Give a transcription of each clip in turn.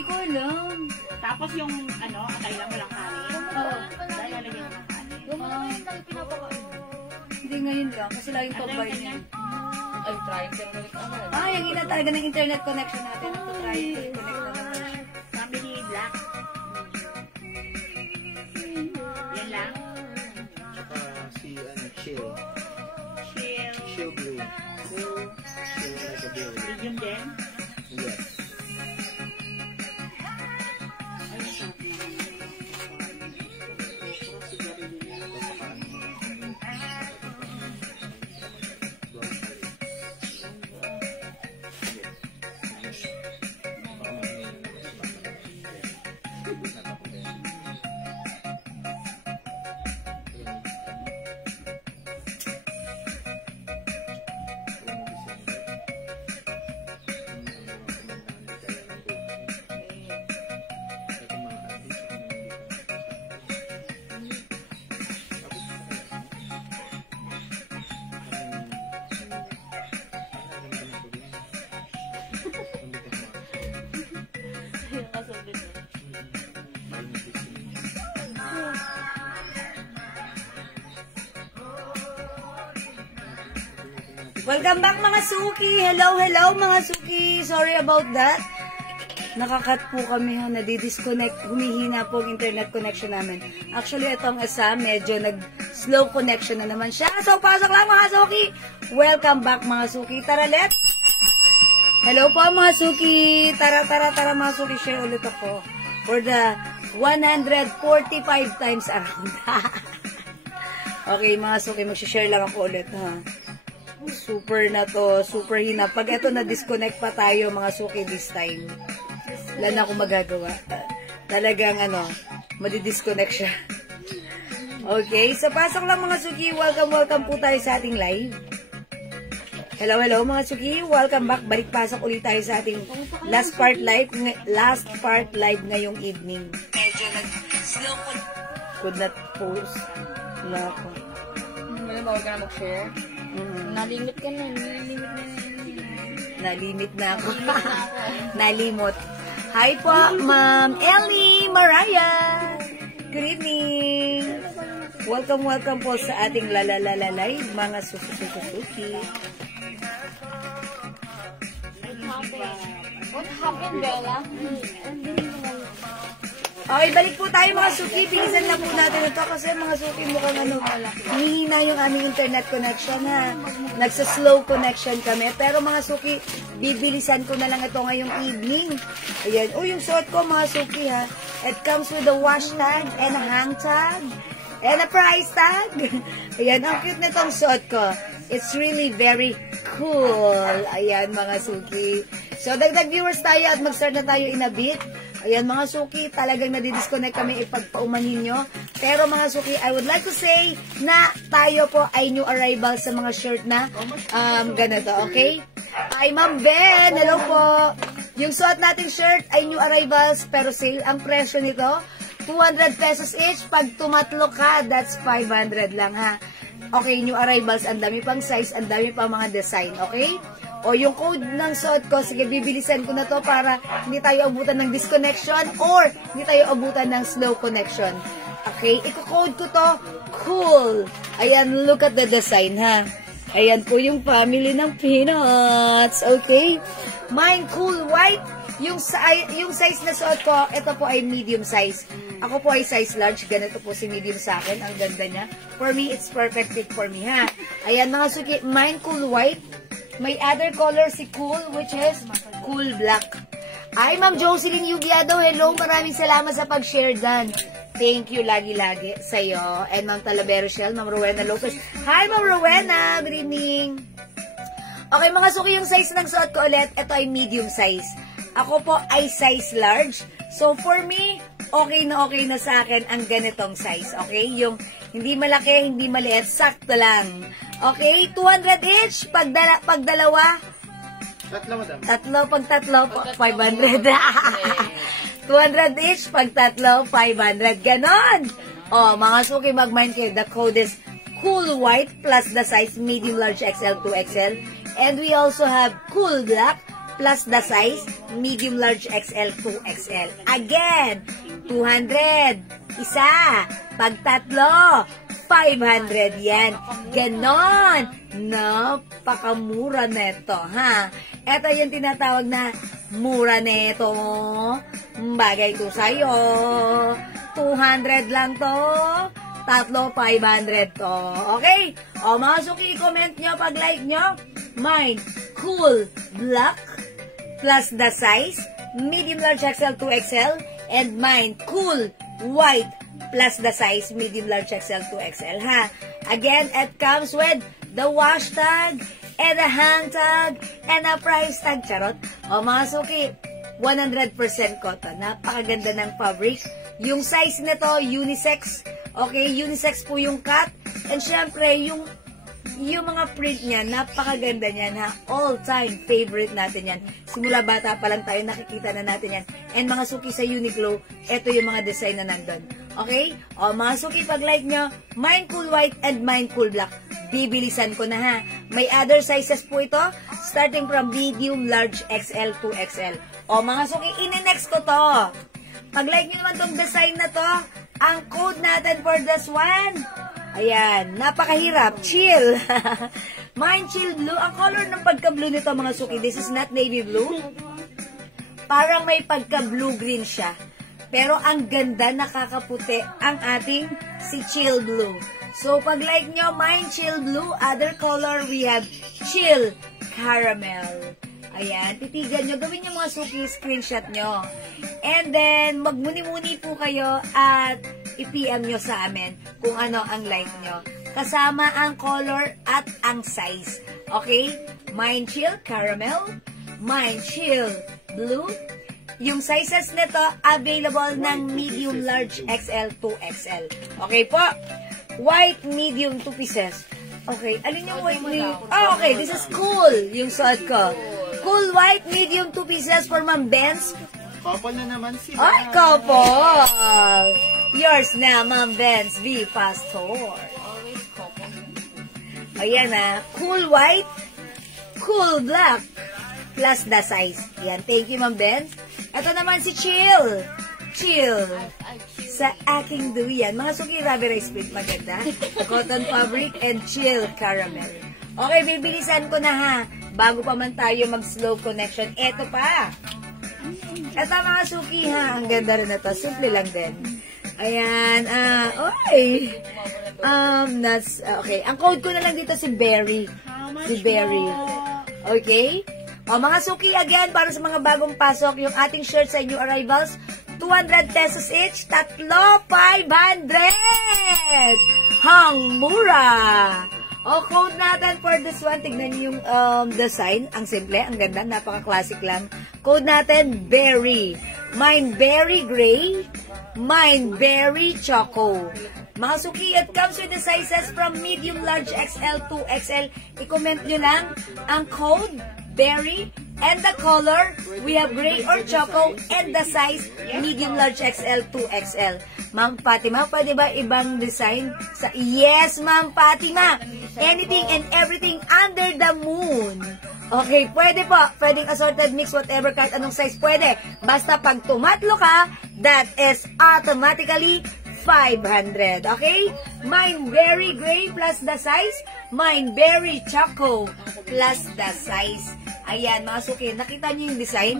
Hindi ko alam. Tapos yung, ano, atay lang walang kanin. Oo. Dahil lalagyan mo ng kanin. Hindi ngayon lang. Kasi laging combine niya. Ay, trying pero balik agad. Ay, ang ina talaga ng internet connection natin. Ito, try to connect na naman siya. Family black. Yan lang. Tsaka si, ano, chill. Chill. Chill blue. Blue. Chill like a bill. Medium din. Yes. Ay, masarap naman. Welcome back mga Suki! Hello, hello mga Suki! Sorry about that. Nakakat po kami, nadidisconnect, humihina po ang internet connection namin. Actually, itong isa, medyo nag-slow connection na naman siya. So, pasok lang mga Suki! Welcome back mga Suki! Tara, let's! Hello po mga Suki! Tara mga Suki, share ulit ako for the 145 times around. Okay mga Suki, mag-share lang ako ulit ha. Super na to, super hina. Pag ito na-disconnect pa tayo mga Suki this time, wala na akong magagawa. Talagang ano, madidisconnect siya. Okay, so pasok lang mga Suki. Welcome po tayo sa ating live. Hello mga Suki. Welcome back. Balik pasok ulit tayo sa ating last part live ngayong evening. Medyo nag-slow po. Could not post. Wala ako. Bawal ka na mag-share? Nalimit ka na. Nalimit na ako. Nalimot. Hi po, Ma'am Ellie Mariah. Good evening. Welcome po sa ating live, mga suki. What happened, Bella? Okay, balik po tayo mga Suki. Bilisan lang po natin ito kasi mga Suki mukhang humihina yung aming internet connection ha. Nagsa-slow connection kami. Pero mga Suki, bibilisan ko na lang ito ngayong evening. Ayan. Yung suot ko mga Suki ha. It comes with a wash tag and a hang tag and a price tag. Ayan, ang cute na itong suot ko. It's really very cool. Ayan mga Suki. So, dagdag viewers tayo at mag-start na tayo in a bit. Ayan mga Suki, talagang nadidisconnect kami ipagpaumanhin nyo. Pero mga Suki, I would like to say na tayo po ay new arrival sa mga shirt na ganito, okay? Ay Ma'am Ben, hello po. Yung suot nating shirt ay new arrivals pero sale ang presyo nito. 200 pesos each. Pag tumatlo ka, that's 500 lang ha. Okay, new arrivals, ang dami pang size, ang dami pang mga design, okay? O yung code ng suot ko, sige, bibilisan ko na to para hindi tayo abutan ng disconnection or hindi tayo abutan ng slow connection. Okay, i-code ko to, cool. Ayan, look at the design, ha. Ayan po yung family ng peanuts. Okay, mine cool white. Yung size na suot ko, ito po ay medium size. Ako po ay size large. Ganito po si medium sa akin. Ang ganda niya. For me, it's perfect fit for me, ha. Ayan, mga Suki, mine cool white. May other color si cool, which is cool black. Ay, Ma'am Jocelyn Yugiado, hello. Maraming salamat sa pag-share dan. Thank you lagi-lagi sa'yo. And Ma'am Talavera Shell, Ma'am Rowena Lopez. Hi, Ma'am Rowena. Good evening. Okay, mga Suki, yung size ng suot ko ulit, ito ay medium size. Ako po ay size large. So, for me, okay na sa akin ang ganitong size. Okay? Yung hindi malaki, hindi maliit, sakto lang. Okay? 200 each. Pag dalawa, Tatlo, madam. pag tatlo, 500. 200 each. Pag tatlo, 500. Ganon. O, mga Suki, mag-mind kayo. The code is cool white plus the size medium, large, XL, 2XL. And we also have cool black plus the size, medium, large, XL, 2XL. Again, 200. Isa. Pag tatlo, 500 yan. Ganon. Napakamura neto, ha? Ito yung tinatawag na mura neto. Bagay to sa'yo. 200 lang to. Tatlo, 500 to. Okay? O, mga suki, comment nyo pag like nyo. Mine, cool black plus the size, medium, large, XL, 2XL. And mine, cool white plus the size, medium, large, XL, 2XL, ha? Again, it comes with the wash tag, and a hand tag, and a price tag. Charot. O, mga suki, 100% cotton. Napakaganda ng fabric. Yung size nito, unisex. Okay, unisex po yung cut. And syempre, yung mga print niya, napakaganda niyan, ha? All-time favorite natin yan. Simula bata pa lang tayo, nakikita na natin yan. And mga suki sa Uniqlo, ito yung mga design na nandun. Okay? O, mga suki, pag like nyo, mine cool white and mine cool black. Bibilisan ko na, ha? May other sizes po ito, starting from medium, large, XL, 2XL. O, mga suki, in-next ko to. Pag like nyo naman tong design na to, ang code natin for this one, ayan, napakahirap. Chill. Mine chill blue. Ang color ng pagka-blue nito, mga suki, this is not navy blue. Parang may pagka-blue green siya. Pero ang ganda, nakakaputi ang ating si chill blue. So, pag like nyo, mine chill blue. Other color, we have chill caramel. Ayan, titigan nyo. Gawin nyo mga suki, screenshot nyo. And then, magmuni-muni po kayo at i-PM nyo sa amin kung ano ang like nyo. Kasama ang color at ang size. Okay? Mine chill caramel, mine chill blue. Yung sizes nito, available ng medium, large, XL, 2XL. Okay po? White, medium, 2 pieces. Okay, alin yung white medium? Oh, okay, this is cool, yung suot ko. Cool white, medium, 2 pieces for Ma'am Benz. Couple na naman sila. Ay, couple! Yours na, Ma'am Benz, V Pastor. Ayan na, cool white, cool black, plus the size. Yan, thank you, Ma'am Benz. Ito naman si Chill. Chill. Sa aking duyan. Mga suki, rubber rice print, maganda. Cotton fabric and chill caramel. Okay, bibilisan ko na, ha. Bago pa man tayo mag-slow connection. Ito pa. Ito mga suki, ha. Ang ganda rin na to. Simple lang din. Ayan. Oy. Okay. Ang code ko na lang dito si Berry. Si Berry. Okay? O, mga suki, again, para sa mga bagong pasok, yung ating shirt sa new arrivals, 200 pesos each, tatlo, 500! Hang mura! O, code natin for this one, tignan niyo yung design. Ang simple, ang ganda, napaka-classic lang. Code natin, berry. Mine berry gray, mine berry choco. Mga suki, it comes with the sizes from medium, large, XL, 2XL. I-comment nyo lang ang code, berry, and the color, we have gray or choco, and the size, medium, large, XL, 2XL. Ma'am Fatima, pwede ba ibang design? Yes, Ma'am Fatima. Anything and everything under the moon. Okay, pwede po. Pwedeng assorted mix, whatever, kahit anong size, pwede. Basta pag tumatlo ka, that is automatically 500. Okay? Mine berry gray plus the size. Mine berry choco plus the size. Ayan, mga suki. Nakita niyo yung design?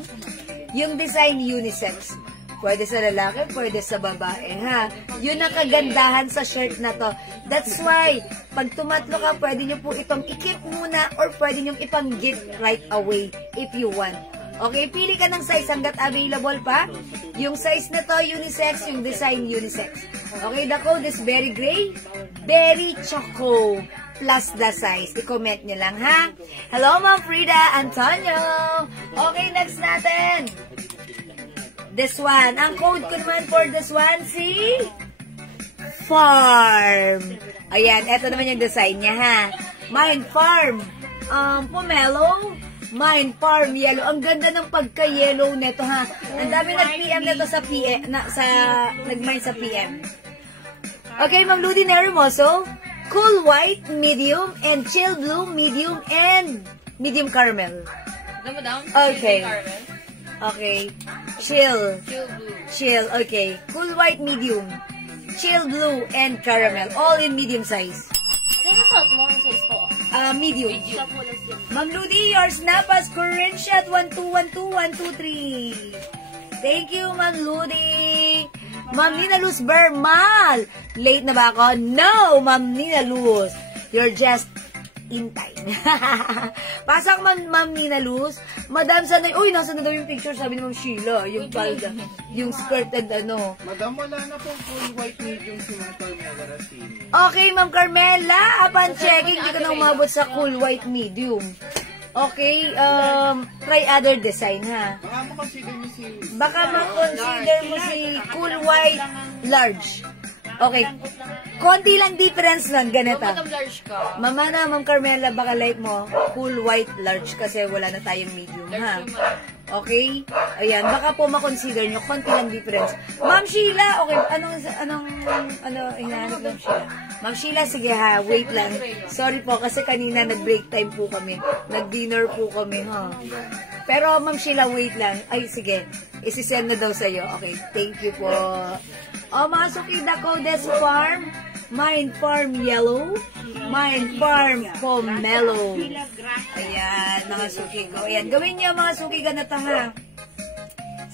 Yung design unisex. Pwede sa lalaki, pwede sa babae, ha? Yun ang kagandahan sa shirt na to. That's why, pag tumatlo ka, pwede nyo po itong i-keep muna or pwede nyo ipang-gift right away if you want. Okay, pili ka ng size hanggat available pa. Yung size na to, unisex, yung design unisex. Okay, the code is berry gray, berry choco, plus the size. I-comment nyo lang, ha? Hello, Ma'am Frida Antonio. Okay, next natin. This one. Ang code ko naman for this one, si Farm. Ayan, eto naman yung design niya, ha? Mine Farm. Pomelo. Mine Farm Yellow. Ang ganda ng pagka-yellow neto, ha? Ang dami nag-PM neto sa PM, nag-mine sa PM. Okay, Ma'am Ludi Nerimoso. Cool white, medium, and chill blue, medium, and medium caramel. Alam mo down? Okay. Caramel. Okay. Chill. Chill blue. Chill. Okay. Cool white medium. Chill blue and caramel. All in medium size. Ano yung suot mo? Ang size ko? Medium. Sa pula siya. Ma'am Ludi, yours na pas current shot 1212123. Thank you, Ma'am Ludi. Ma'am Nina Luz Bermal. Late na ba ako? No, Ma'am Nina Luz. You're just in time. Pasok, Ma'am Nina Luz. Madam, sana, uy, nasa na daw yung picture, sabi ni Ma'am Sheila. Yung palda, yung skirted ano. Madam, wala na pong full white medium si Ma'am Carmela Racine. Okay, Ma'am Carmela. Upon checking, hindi ka na umabot sa cool white medium. Okay, try other design, ha? Baka makonsider niyo si... Baka ma-consider mo si cool white large. Okay. Konti lang difference lang, ganito. Bottom large ka. Mama na, Ma'am Carmela, baka like mo, cool white large kasi wala na tayong medium, ha? Okay? Ayan, baka po ma-consider nyo, konti lang difference. Ma'am Sheila, okay, ano, hinahanap Ma'am Sheila? Ma'am Sheila, sige ha, wait lang. Sorry po, kasi kanina nag-break time po kami. Nag-dinner po kami, ha? Pero, Ma'am Sheila, wait lang. Ay, sige. Isisend na daw sa'yo. Okay, thank you po. O, mga suki, Dakodes Farm. Mine Farm Yellow. Mine Farm Pomelo. Ayan, mga suki ko. Ayan, gawin niyo mga suki ganito ha.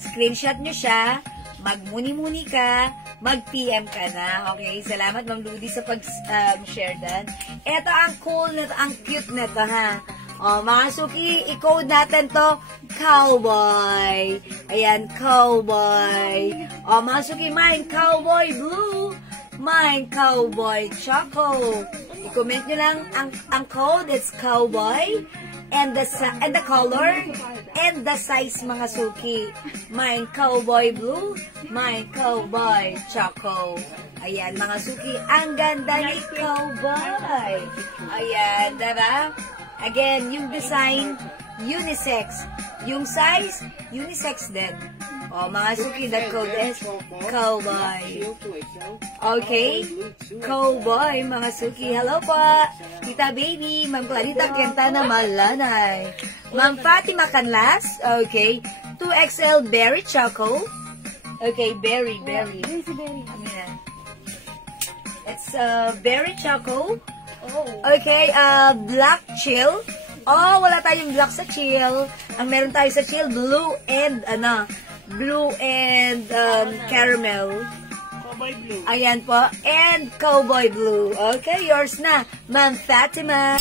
Screenshot niyo siya. Magmuni-muni ka. Mag-PM ka na. Okay, salamat Ma'am Ludi sa pag-share dan. Ito ang cool na ang cute na to ha. O, mga suki, i-code natin to, cowboy. Ayan, cowboy. O, mga suki, mine, cowboy blue. Mine, cowboy choco. I-comment nyo lang ang code, it's cowboy. And the color, and the size, mga suki. Mine, cowboy blue. Mine, cowboy choco. Ayan, mga suki, ang ganda ni cowboy. Ayan, diba? Again, yung design, unisex. Yung size, unisex din. O, mga suki, that code is cowboy. Okay? Cowboy, mga suki. Hello po. Tita Baby, Ma'am Clarita Quintana Malanay. Ma'am Fatima Canlas. Okay. 2XL Berry Choco. Okay, berry. Ayan. It's Berry Choco. Okay, black chill. Oh, wala tayong black sa chill. Ang meron tayo sa chill, blue and caramel. Cowboy blue. Ayan po. And cowboy blue. Okay, yours na, Ma'am Fatima.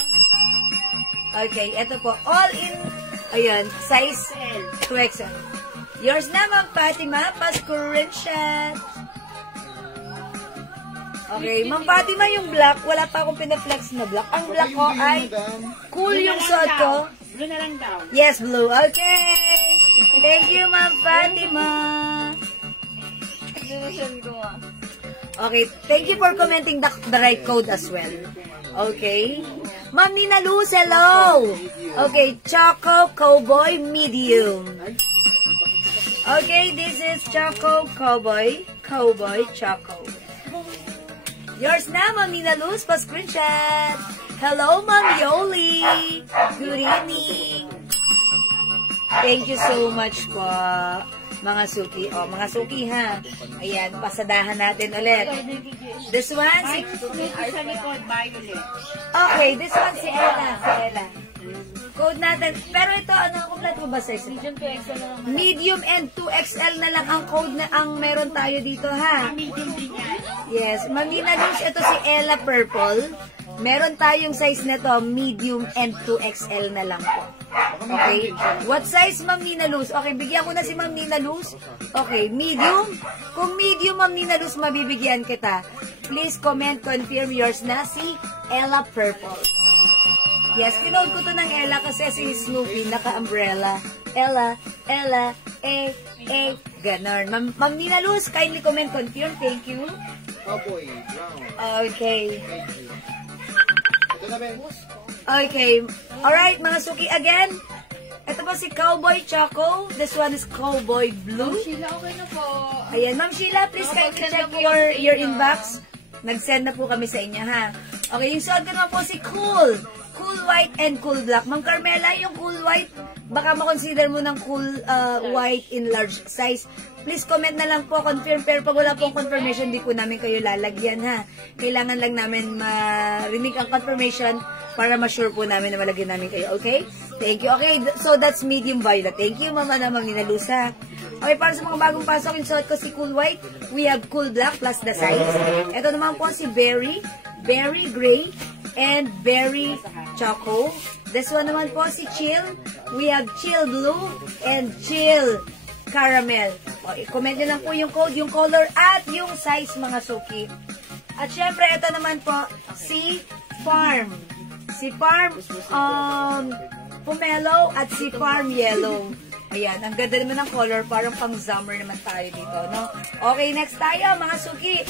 Okay, ito po. All in, ayan, size 2XL. Yours na, Ma'am Fatima. Pas-current shot. Okay, Ma'am Fatima, yung black, wala pa akong pinaflex na black. Ang black ko ay cool yung suot ko. Blue na lang daw. Yes, blue. Okay. Thank you, Ma'am Fatima. Okay, thank you for commenting the right code as well. Okay. Ma'am Nina Luz, hello. Okay, Choco Cowboy Medium. Okay, this is Choco Cowboy Choco. Yours na, Ma'am Nina Luz, pa-screenshot. Hello, Ma'am Yoli. Good evening. Thank you so much po, mga suki. O, mga suki ha. Ayan, pasadahan natin ulit. This one, si... Sa likod, violet. Okay, this one si Ella. Code natin. Pero ito, kompleto ba size? Medium 2XL na lang. Medium and 2XL na lang ang code na ang meron tayo dito ha. Medium din yan. Yes, Ma'am Nina Luz, ito si Ella Purple. Meron tayong size na to, medium and 2XL na lang po. Okay? What size, Ma'am Nina Luz? Okay, bigyan ko na si Ma'am Nina Luz. Okay, medium. Kung medium, Ma'am Nina Luz, mabibigyan kita. Please comment, confirm yours na si Ella Purple. Yes, kinode ko to ng Ella kasi si Snoopy naka-umbrella. Ella, ganon. Ma'am Nina Luz, kindly comment, confirm. Thank you. Cowboy brown. Okay. Ito na, Ben. Okay. Alright, mga suki, again. Ito po si Cowboy Choco. This one is Cowboy Blue. Sheila, okay na po. Ayan, Ma'am Sheila, please kindly check your inbox. Nag-send na po kami sa inyo, ha? Okay, yung suot ko naman po si Cool. Cool white and cool black. Ma'am Carmela, yung cool white, baka makonsider mo ng cool white in large size. Please comment na lang po, confirm. Pero pag wala pong confirmation, di po namin kayo lalagyan, ha. Kailangan lang namin marinig ang confirmation para ma-sure po namin na malagyan namin kayo, okay? Thank you. Okay, so that's medium violet. Thank you, Mama na Ma'am Nina Luz, ha. Okay, para sa mga bagong pasok, yung suot ko si cool white, we have cool black plus the size. Ito naman po si berry gray, and berry choco. This one naman po si chill. We have chill blue and chill caramel. O, i-comment nyo lang po yung code, yung color, at yung size, mga suki. At syempre, ito naman po, si Farm. Si Farm Pomelo at si Farm Yellow. Ayan, ang ganda naman ng color, parang pang summer naman tayo dito, no? Okay, next tayo, mga suki.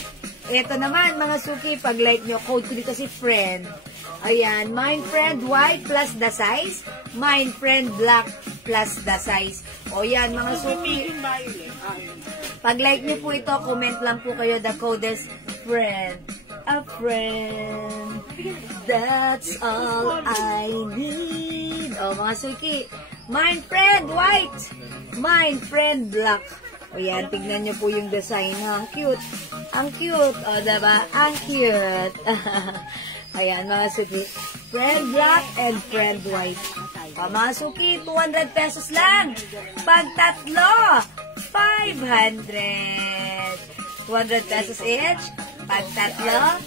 Ito naman, mga suki, pag like nyo, code ko dito si friend. Ayan, mine friend white plus the size, mine friend black plus the size. O yan, mga suki. Pag like nyo po ito, comment lang po kayo, the code is friend. A friend. That's all I need. O mga suki, mine friend white, mine friend black. O yan, tignan nyo po yung design. Ang cute. Ang cute. O, diba? Ang cute. Ayan, mga suki. Friend black and friend white. O, mga suki, 200 pesos lang. Pag tatlo, 500. 200 pesos each. Pag tatlo,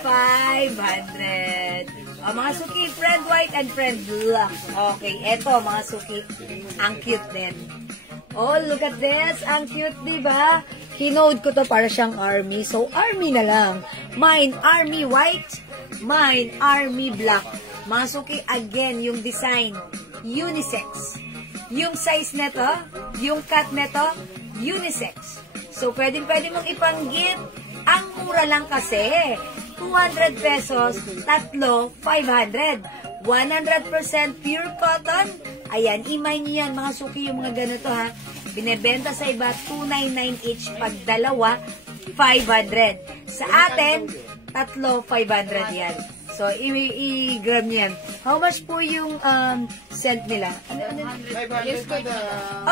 500. O, mga suki, friend white and friend black. Okay, eto, mga suki. Ang cute din. Oh, look at this. Ang cute, diba? Kinode ko to para siyang army. So, army na lang. Mine, army white. Mine, army black. Mga suki, again, yung design, unisex. Yung size neto, yung cut neto, unisex. So, pwede mong ipanggit. Ang mura lang kasi. 200 pesos, tatlo, 500. 100% pure cotton. Ayan, imay nyo yan, mga suki, yung mga ganito, ha. Binebenta sa iba, 299 each. Pag dalawa, 500. Sa atin, tatlo, 500 yan. So, i-grab nyo yan. How much po yung cent nila? Yes, po.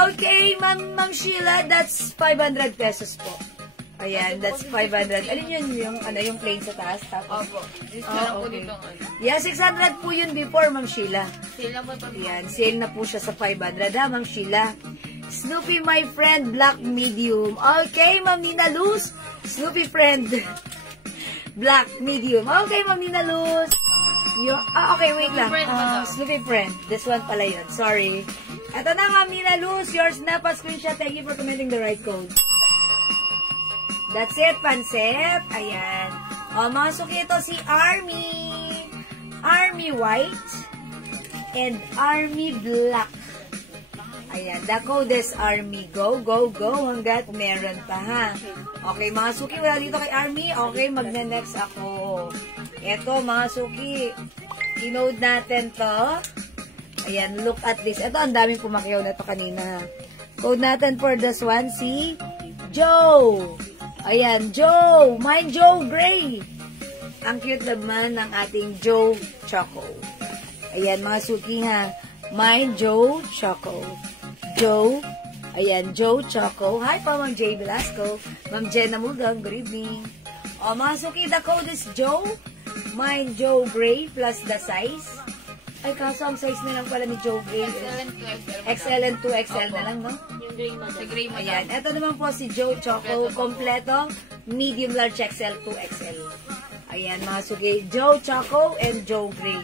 Okay, Ma'am Sheila, that's 500 pesos po. Ayan, that's 500. Alin yun yung plain sa taas? Tapos? Opo. Yes, lang po Okay. dito. Yeah, 600 po yun before, Ma'am Sheila. Sila po ito. Ayan, sale na po siya sa 500, ha, Ma'am Sheila. Snoopy, my friend, black medium. Okay, Ma'am Nina Luz. Snoopy friend, black medium. Okay, Ma'am Nina Luz. Okay, wait lang. Snoopy friend. This one pala yun. Sorry. Ito na, Ma'am Nina Luz. Yours na pa screenshot. Thank you for commenting the right code. That's it, Panset. Ayan. O, mga suki, ito si Army. Army white and Army black. Ayan. The code is Army. Go, go, go. Hanggat meron pa, ha. Okay, mga suki, wala dito kay Army. Okay, magna-next ako. Ito, mga suki. I-note natin to. Ayan, look at this. Ito, ang daming pumakyaw na to kanina. Code natin for this one, si Joe. Ayan, Joe. Mine Joe Gray. Ang cute naman ng ating Joe Choco. Ayan, mga suki, ha. Mine Joe Choco. Joe. Ayan, Joe Choco. Hi pa, Ma'am J. Velasco. Ma'am Jenna Mugang, good evening. O, mga suki, the code is Joe. Mine Joe Gray plus the size. Ay, kaso ang size na lang pala ni Joe Gray is XL and 2XL na lang, no? Si Gray mo. Ayan, ito naman po si Joe Choco, kompleto, medium large XL, 2XL. Ayan, mga suki, Joe Choco and Joe Gray.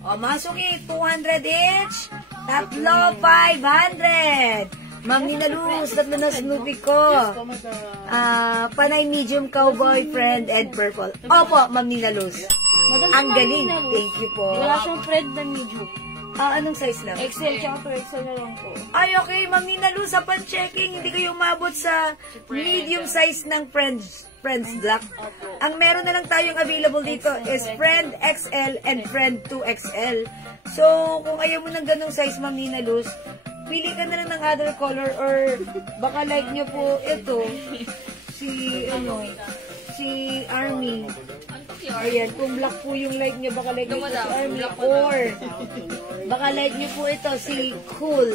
O, mga suki, 200 each, tatlo, 500. Ma'am Nina Luz, tatlo na Snoopy ko. Panay medium cowboy, friend, and purple. Opo, Ma'am Nina Luz. Ang galing. Thank you po. Wala siyang friend na medium. Anong size lang? XL tsaka 2XL na lang po. Ay, okay, Ma'am Nina Luz, sa pan-checking, hindi kayo umabot sa medium size ng Friends Black. Ang meron na lang tayong available dito is Friend XL and Friend 2XL. So, kung ayaw mo ng ganong size, Ma'am Nina Luz, pili ka na lang ng other color or baka like nyo po ito, si Army. Ayan, kung black po yung like nyo, baka like nyo po si Madam, Army. black po Or, baka like nyo po ito, si Cool.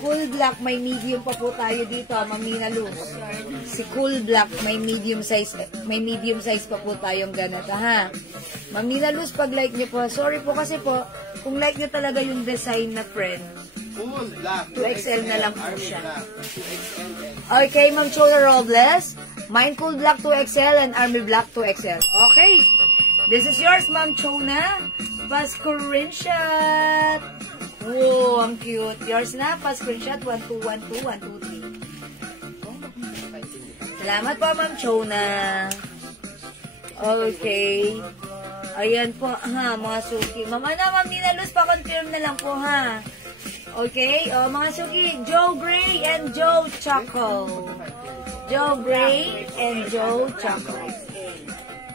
Cool Black, may medium pa po tayo dito, Ma'am Nina Luz. Si Cool Black, may medium size pa po tayong ganito, ha? Ma'am Nina Luz, pag like nyo po, sorry po kasi po, kung like nyo talaga yung design na friend, Full black. 2XL na lang po Army siya. black. 2XL and Okay, Ma'am Chola Robles. Mine Cool Black 2XL and Army Black 2XL. Okay. This is yours, Ma'am Chona. Pa-screenshot. Wow, ang cute. Yours na, pa-screenshot. 1212, 123. Salamat po, Ma'am Chona. Okay. Ayan po, ha, mga suki. Ma'am Nina Luz, pa-confirm na lang po, ha. Okay, mga suki, Joe Gray and Joe Choco. Joe Gray and Joe Choco.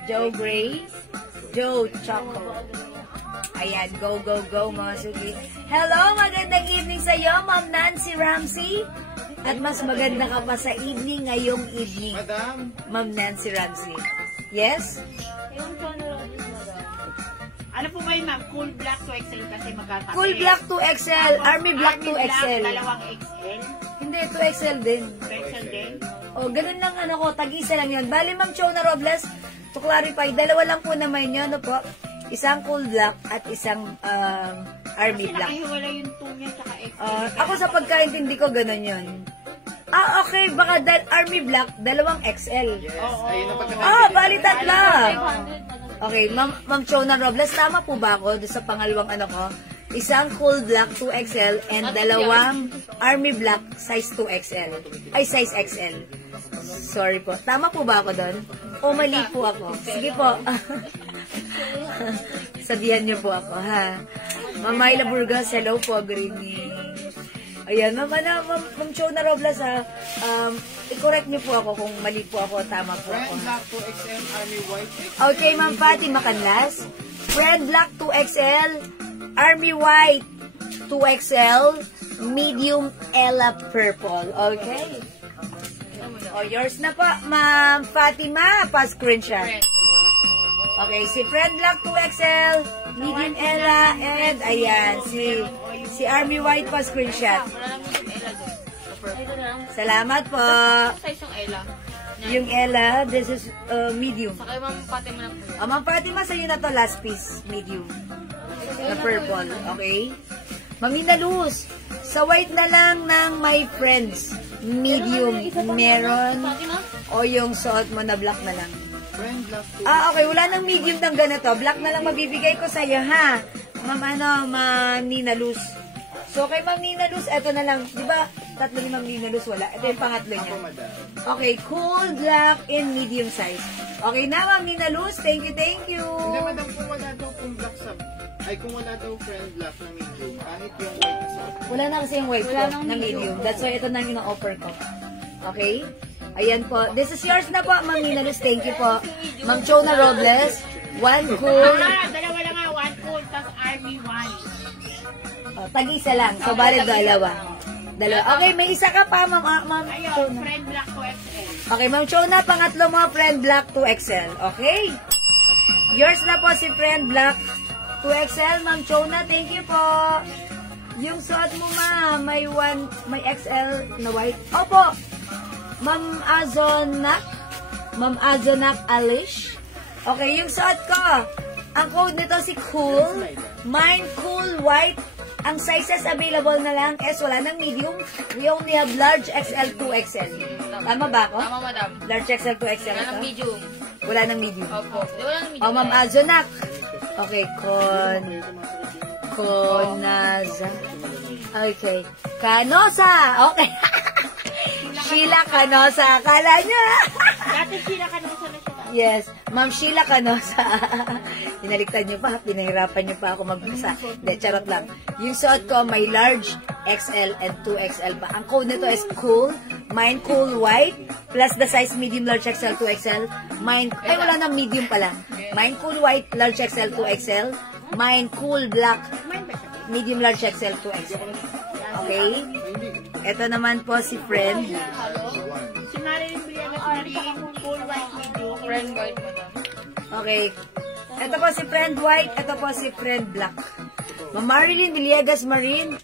Joe Gray, Joe Choco. Ayan, go, go, go, mga suki. Hello, magandang evening sa iyo, Ma'am Nancy Ramsey. At mas maganda ka pa sa evening ngayong evening, Madam, Ma'am Nancy Ramsey. Yes? Yung channel is madam. Ano po ba yun, ma'am? Cool Black 2XL kasi magkatabi. Cool Black 2XL, Army Black 2XL. Dalawang XL. Hindi, 2XL din. 2XL din. O, ganun lang ano ko, tag-isa lang yun. Bali, Ma'am Chona Robles, to clarify, dalawa lang po naman yun, ano po? Isang Cool Black at isang Army Kasi Black. nakahiwala yung 2 niya tsaka XL. Ako sa pagkaintindi ko, ganun yun. Okay, baka Army Black, dalawang XL. yes. Ayun ang pagkakatabi. Bali tatlo. 500 madam. Okay, Ma'am Chona Robles, tama po ba ako doon sa pangalawang ano ko? Isang Cool Black 2XL and dalawang Army Black size 2XL. Ay, size XL. Sorry po. Tama po ba ako doon? O mali po ako? Sige po. Sabihan niyo po ako, ha? Ma'am Myla Burgos, hello po, good evening. Ayan, Ma'am Chona Robles, ha? I-correct niyo po ako kung mali po ako, tama po ako. Friend black 2XL, Army white XL. Okay, Ma'am Fatima Canlas. Friend Black 2XL, Army White 2XL, Medium Ella Purple. Okay. Yours na po, Ma'am Fatima. Pa-screenshot. Okay, si Friend Black 2XL, Medium Ella, and ayan, si Army White pa-screenshot. Wala lang yung Ella doon. Ito na lang. Salamat po. Size yung Ella. Yung Ella, this is medium. Saka yung Ma'am Fatima na po. Ma'am Fatima, sa'yo na to last piece, medium. Na purple, okay? Ma'am Nina Luz, sa white na lang ng my friends, medium, meron, Fatima? o yung suot mo na black na lang? Friend black 2XL. Okay, wala nang medium ng ganito. Black na lang mabibigay ko sa'yo, ha? Ma'am Nina Luz. So, kay Ma'am Nina Luz, eto na lang. Di ba, tatlo ni Ma'am Nina Luz, wala. Ito yung pangatlo niya. Ako, madam. Okay, cool black in medium size. Okay na, Ma'am Nina Luz. Thank you, thank you. Hindi, madam, kung wala daw kung black sa... Ay, kung wala daw friend black na medium, kahit yung white na sa... Wala na kasi yung white ko na medium. That's why ito na yung offer ko. Okay? Ayan po. This is yours na po, Ma'am Nina Luz. Thank you po. Ma'am Chona Robles. One cool. Dalawa lang nga, 1 cool, tas Army 1. Tag-isa lang. So, bali dalawa. Okay, may isa ka pa, Ma'am Ayun, Chona. Friend Black 2XL. Okay, Ma'am Chona, pangatlo mo, Friend Black 2XL. Okay? Yours na po si Friend Black 2XL. Ma'am Chona, thank you po. Yung suot mo, ma'am, may XL na white. Opo. Ma'am Azonak Alish. Okay, yung suot ko. Ang code nito si Cool. Mine Cool White. Ang sizes available na lang is wala nang medium. We only have large XL 2XL. Tama ba ako? Tama, madam. Large XL 2XL Wala ng ito? medium. Wala nang medium. Opo. Di, wala ng medium. Ma'am Azonak. Okay, Conaza. Okay. Canosa. Okay. Sheila Canosa. Akala niya. Dati sila kanusa na siya. Yes. Ma'am Sheila Canosa. Pinaliktad niyo pa. Pinahirapan niyo pa ako magbasa. Hindi, charot lang. Yung suot ko, may large XL and 2XL pa. Ang code nito is Cool. Mine Cool White. Plus the size medium, large XL, 2XL. Mine, ay wala nang medium pa lang. Mine Cool White, large XL, 2XL. Mine Cool Black, medium, large XL, 2XL. Okay? Ito naman po si Friend. Si Marilyn Briaga, si Marilyn Cool White Medium. Friend white, madam. Okay. Ito po si Friend White, ito po si Friend Black. Ma'am Marilyn Villegas Marine,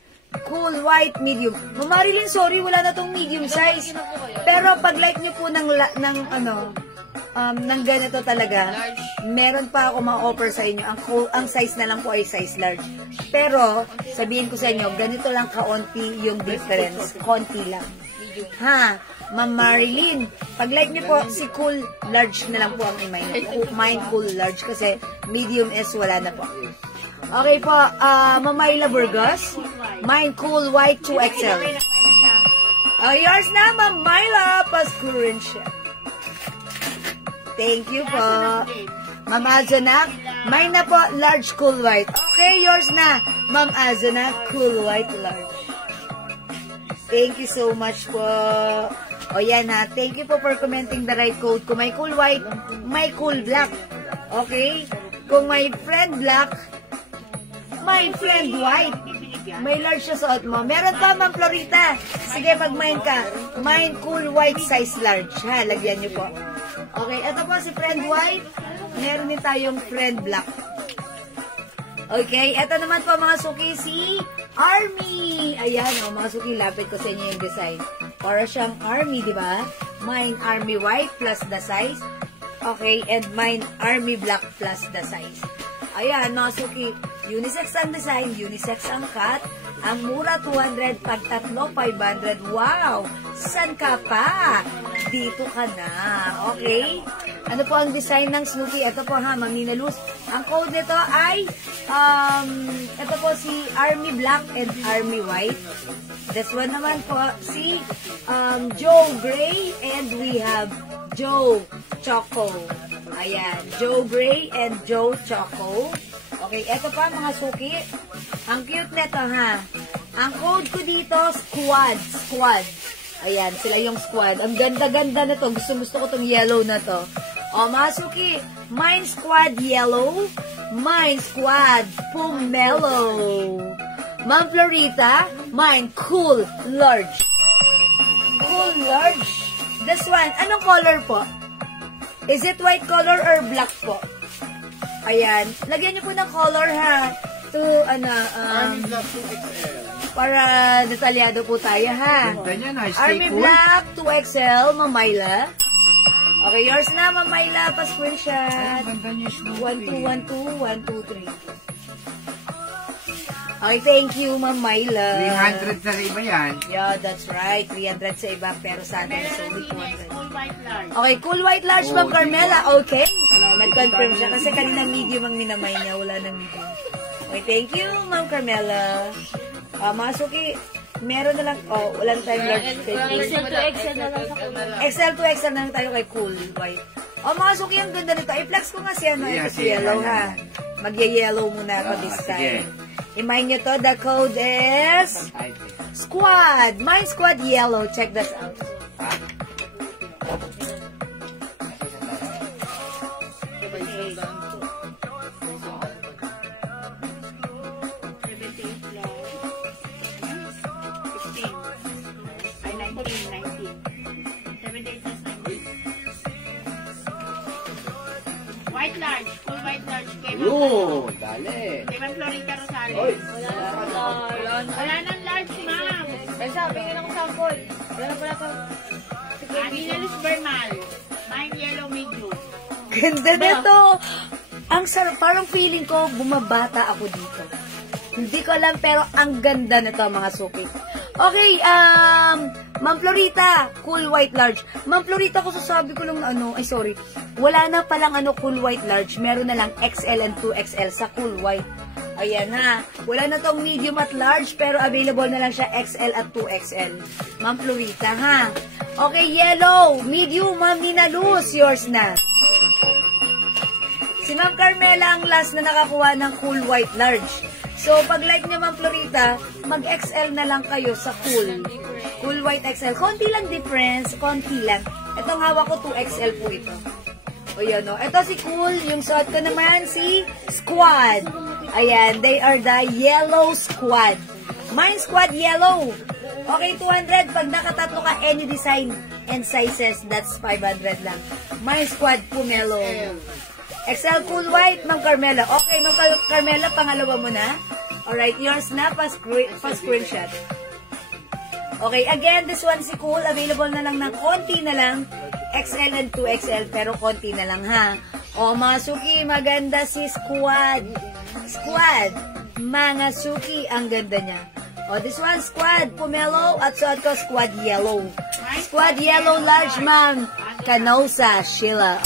cool white medium. Ma'am Marilyn, sorry, wala na tong medium size. Pero pag like niyo po ng ganito talaga, meron pa ako ma-offer sa inyo. Ang size na lang po ay size large. Pero, sabihin ko sa inyo, ganito lang kaunti yung difference. Konti lang. Ha? Ma'am Marilyn, pag like niyo po, si cool large na lang po ang mine cool large kasi medium is wala na po. Okay po, Ma'am Myla Burgos, mine cool white 2XL. Yours na, Ma'am Myla Pascurencia. Thank you po. Ma'am Azanak, mine na po, large cool white. Okay, yours na, Ma'am Azanak, cool white large. Thank you so much po. O yan ha, thank you po for commenting the right code. Kung may cool white, may cool black. Okay? Kung may friend black, may friend white. May large siya suot mo. Meron pa, Ma'am Florita. Sige, mag-mine ka. Mine cool white size large. Ha, lagyan niyo po. Okay, ito po si friend white. Meron din tayong friend black. Okay, ito naman po mga suki, si Army. Ayan, mga suki, lapit ko sa inyo yung design. Para siyang Army, di ba? Mine Army white plus the size. Okay, and mine Army black plus the size. Ayan, mga suki, unisex ang design, unisex ang cut. Ang mura, 200, pag tatlo, 500. Wow! San ka pa? Dito ka na. Okay? Ano po ang design ng Snooki? Ito po ha, Ma'am Nina Luz. Ang code nito ay, ito po si Army Black and Army White. This one naman po, si Joe Gray and we have Joe Choco. Ayan, Joe Gray and Joe Choco. Okay, eto pa mga suki. Ang cute nito ha. Ang code ko dito, squad. Ayan, sila yung squad. Ang ganda-ganda nito. Gusto ko tong yellow na to. O mga suki, mine squad yellow, mine squad pomelo. Ma'am Florita, mine cool large. Cool large. This one, anong color po? Is it white color or black po? Ayan. Lagyan niyo po ng color ha. To, Army Black 2XL. para detalyado po tayo ha. Ganyan, ha? Stay Army cool. Black 2XL, Ma'am Myla. Okay, yours na, Ma'am Myla. Pa-screenshot. 1212, 123. Okay, thank you, Ma'am Myla. 300 sa iba yan. Yeah, that's right. 300 sa iba, pero sa atin, so only 200. Full white large. Okay, cool white large, Ma'am Carmela. Okay. Nag-confirm siya kasi kanina medium ang minamay niya. Wala na medium. Okay, thank you, Ma'am Carmela. Mga suki, meron na lang, wala na tayong large. XL to XL na lang sa kulay. XL to XL na lang tayo kay cool white. Mga suki, ang ganda nito. I-flex ko nga siya, no? Yeah, Ito si yellow, ha? Magye-yellow muna ako this time. I-mind nyo to, the code is squad. Mine squad yellow. Check this out. White large, full white large kay Ma'am. Yun, dali. Kay Ma'am Florita Rosales. Wala nang large, ma'am. Ay, sabi nga ng sample. Wala pala to. Aminalus Bernal. Mine yellow medium. Ganda nito. Ang sarap. Parang feeling ko, bumabata ako dito. Hindi ko alam, pero ang ganda nito, mga suki. Okay, Ma'am Florita, cool white large. Ma'am Florita, kung sasabi ko lang na sorry. Wala na palang cool white large. Meron na lang XL and 2XL sa cool white. Ayan ha. Wala na tong medium at large, pero available na lang siya XL at 2XL. Ma'am Florita, ha? Okay, yellow, medium, Ma'am Nina Luz, yours na. Si Ma'am Carmela ang last na nakakuha ng cool white large. So, pag like niya, Ma'am Florita, mag-XL na lang kayo sa cool. Cool white XL. Konti lang difference, konti lang. Itong hawak ko, 2XL po ito. O yan o. Ito si Cool. Yung suot ko naman si Squad. Ayan, they are the yellow squad. Mine squad yellow. Okay, 200. Pag nakatatlo ka, any design and sizes, that's 500 lang. Mine squad pomelo. XL Cool White, Ma'am Carmela. Okay, Ma'am Carmela, pangalawa mo na. Alright, yours na, pa-screenshot. Okay, again, this one si Cool, available na lang ng konti na lang. XL and 2XL, pero konti na lang ha. O, mga suki, maganda si Squad. Squad, mga suki, ang ganda niya. O, this one, Squad, Pomelo, at suot ko, Squad Yellow. Squad Yellow, large, Ma'am Canosa, Sheila.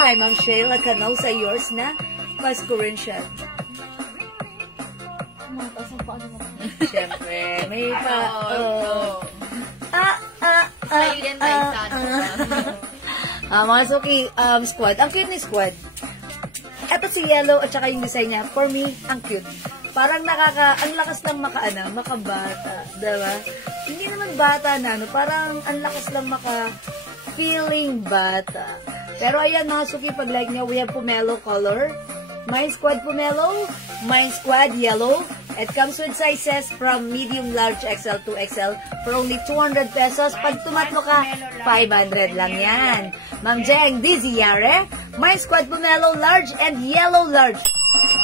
Ay, Ma'am Sheila Canosa, yours na. Pa-screenshot. Siyempre, may pa... mga suki, Squad. Ang cute ni Squad. Eto si Yellow at saka yung design niya. For me, ang cute. Parang ang lakas lang makabata. Diba? Hindi naman bata na, no? Parang ang lakas lang feeling bata. Pero ayan mga suki, pag like niya, we have Pomelo color. Mine Squad Pomelo, Mine Squad Yellow. It comes with sizes from medium, large, XL to XL for only 200 pesos. Pag tumatlo ka, 500 lang yan. Ma'am Jeng, Dizzy Yare, Mine Squad Pomelo, large and yellow large.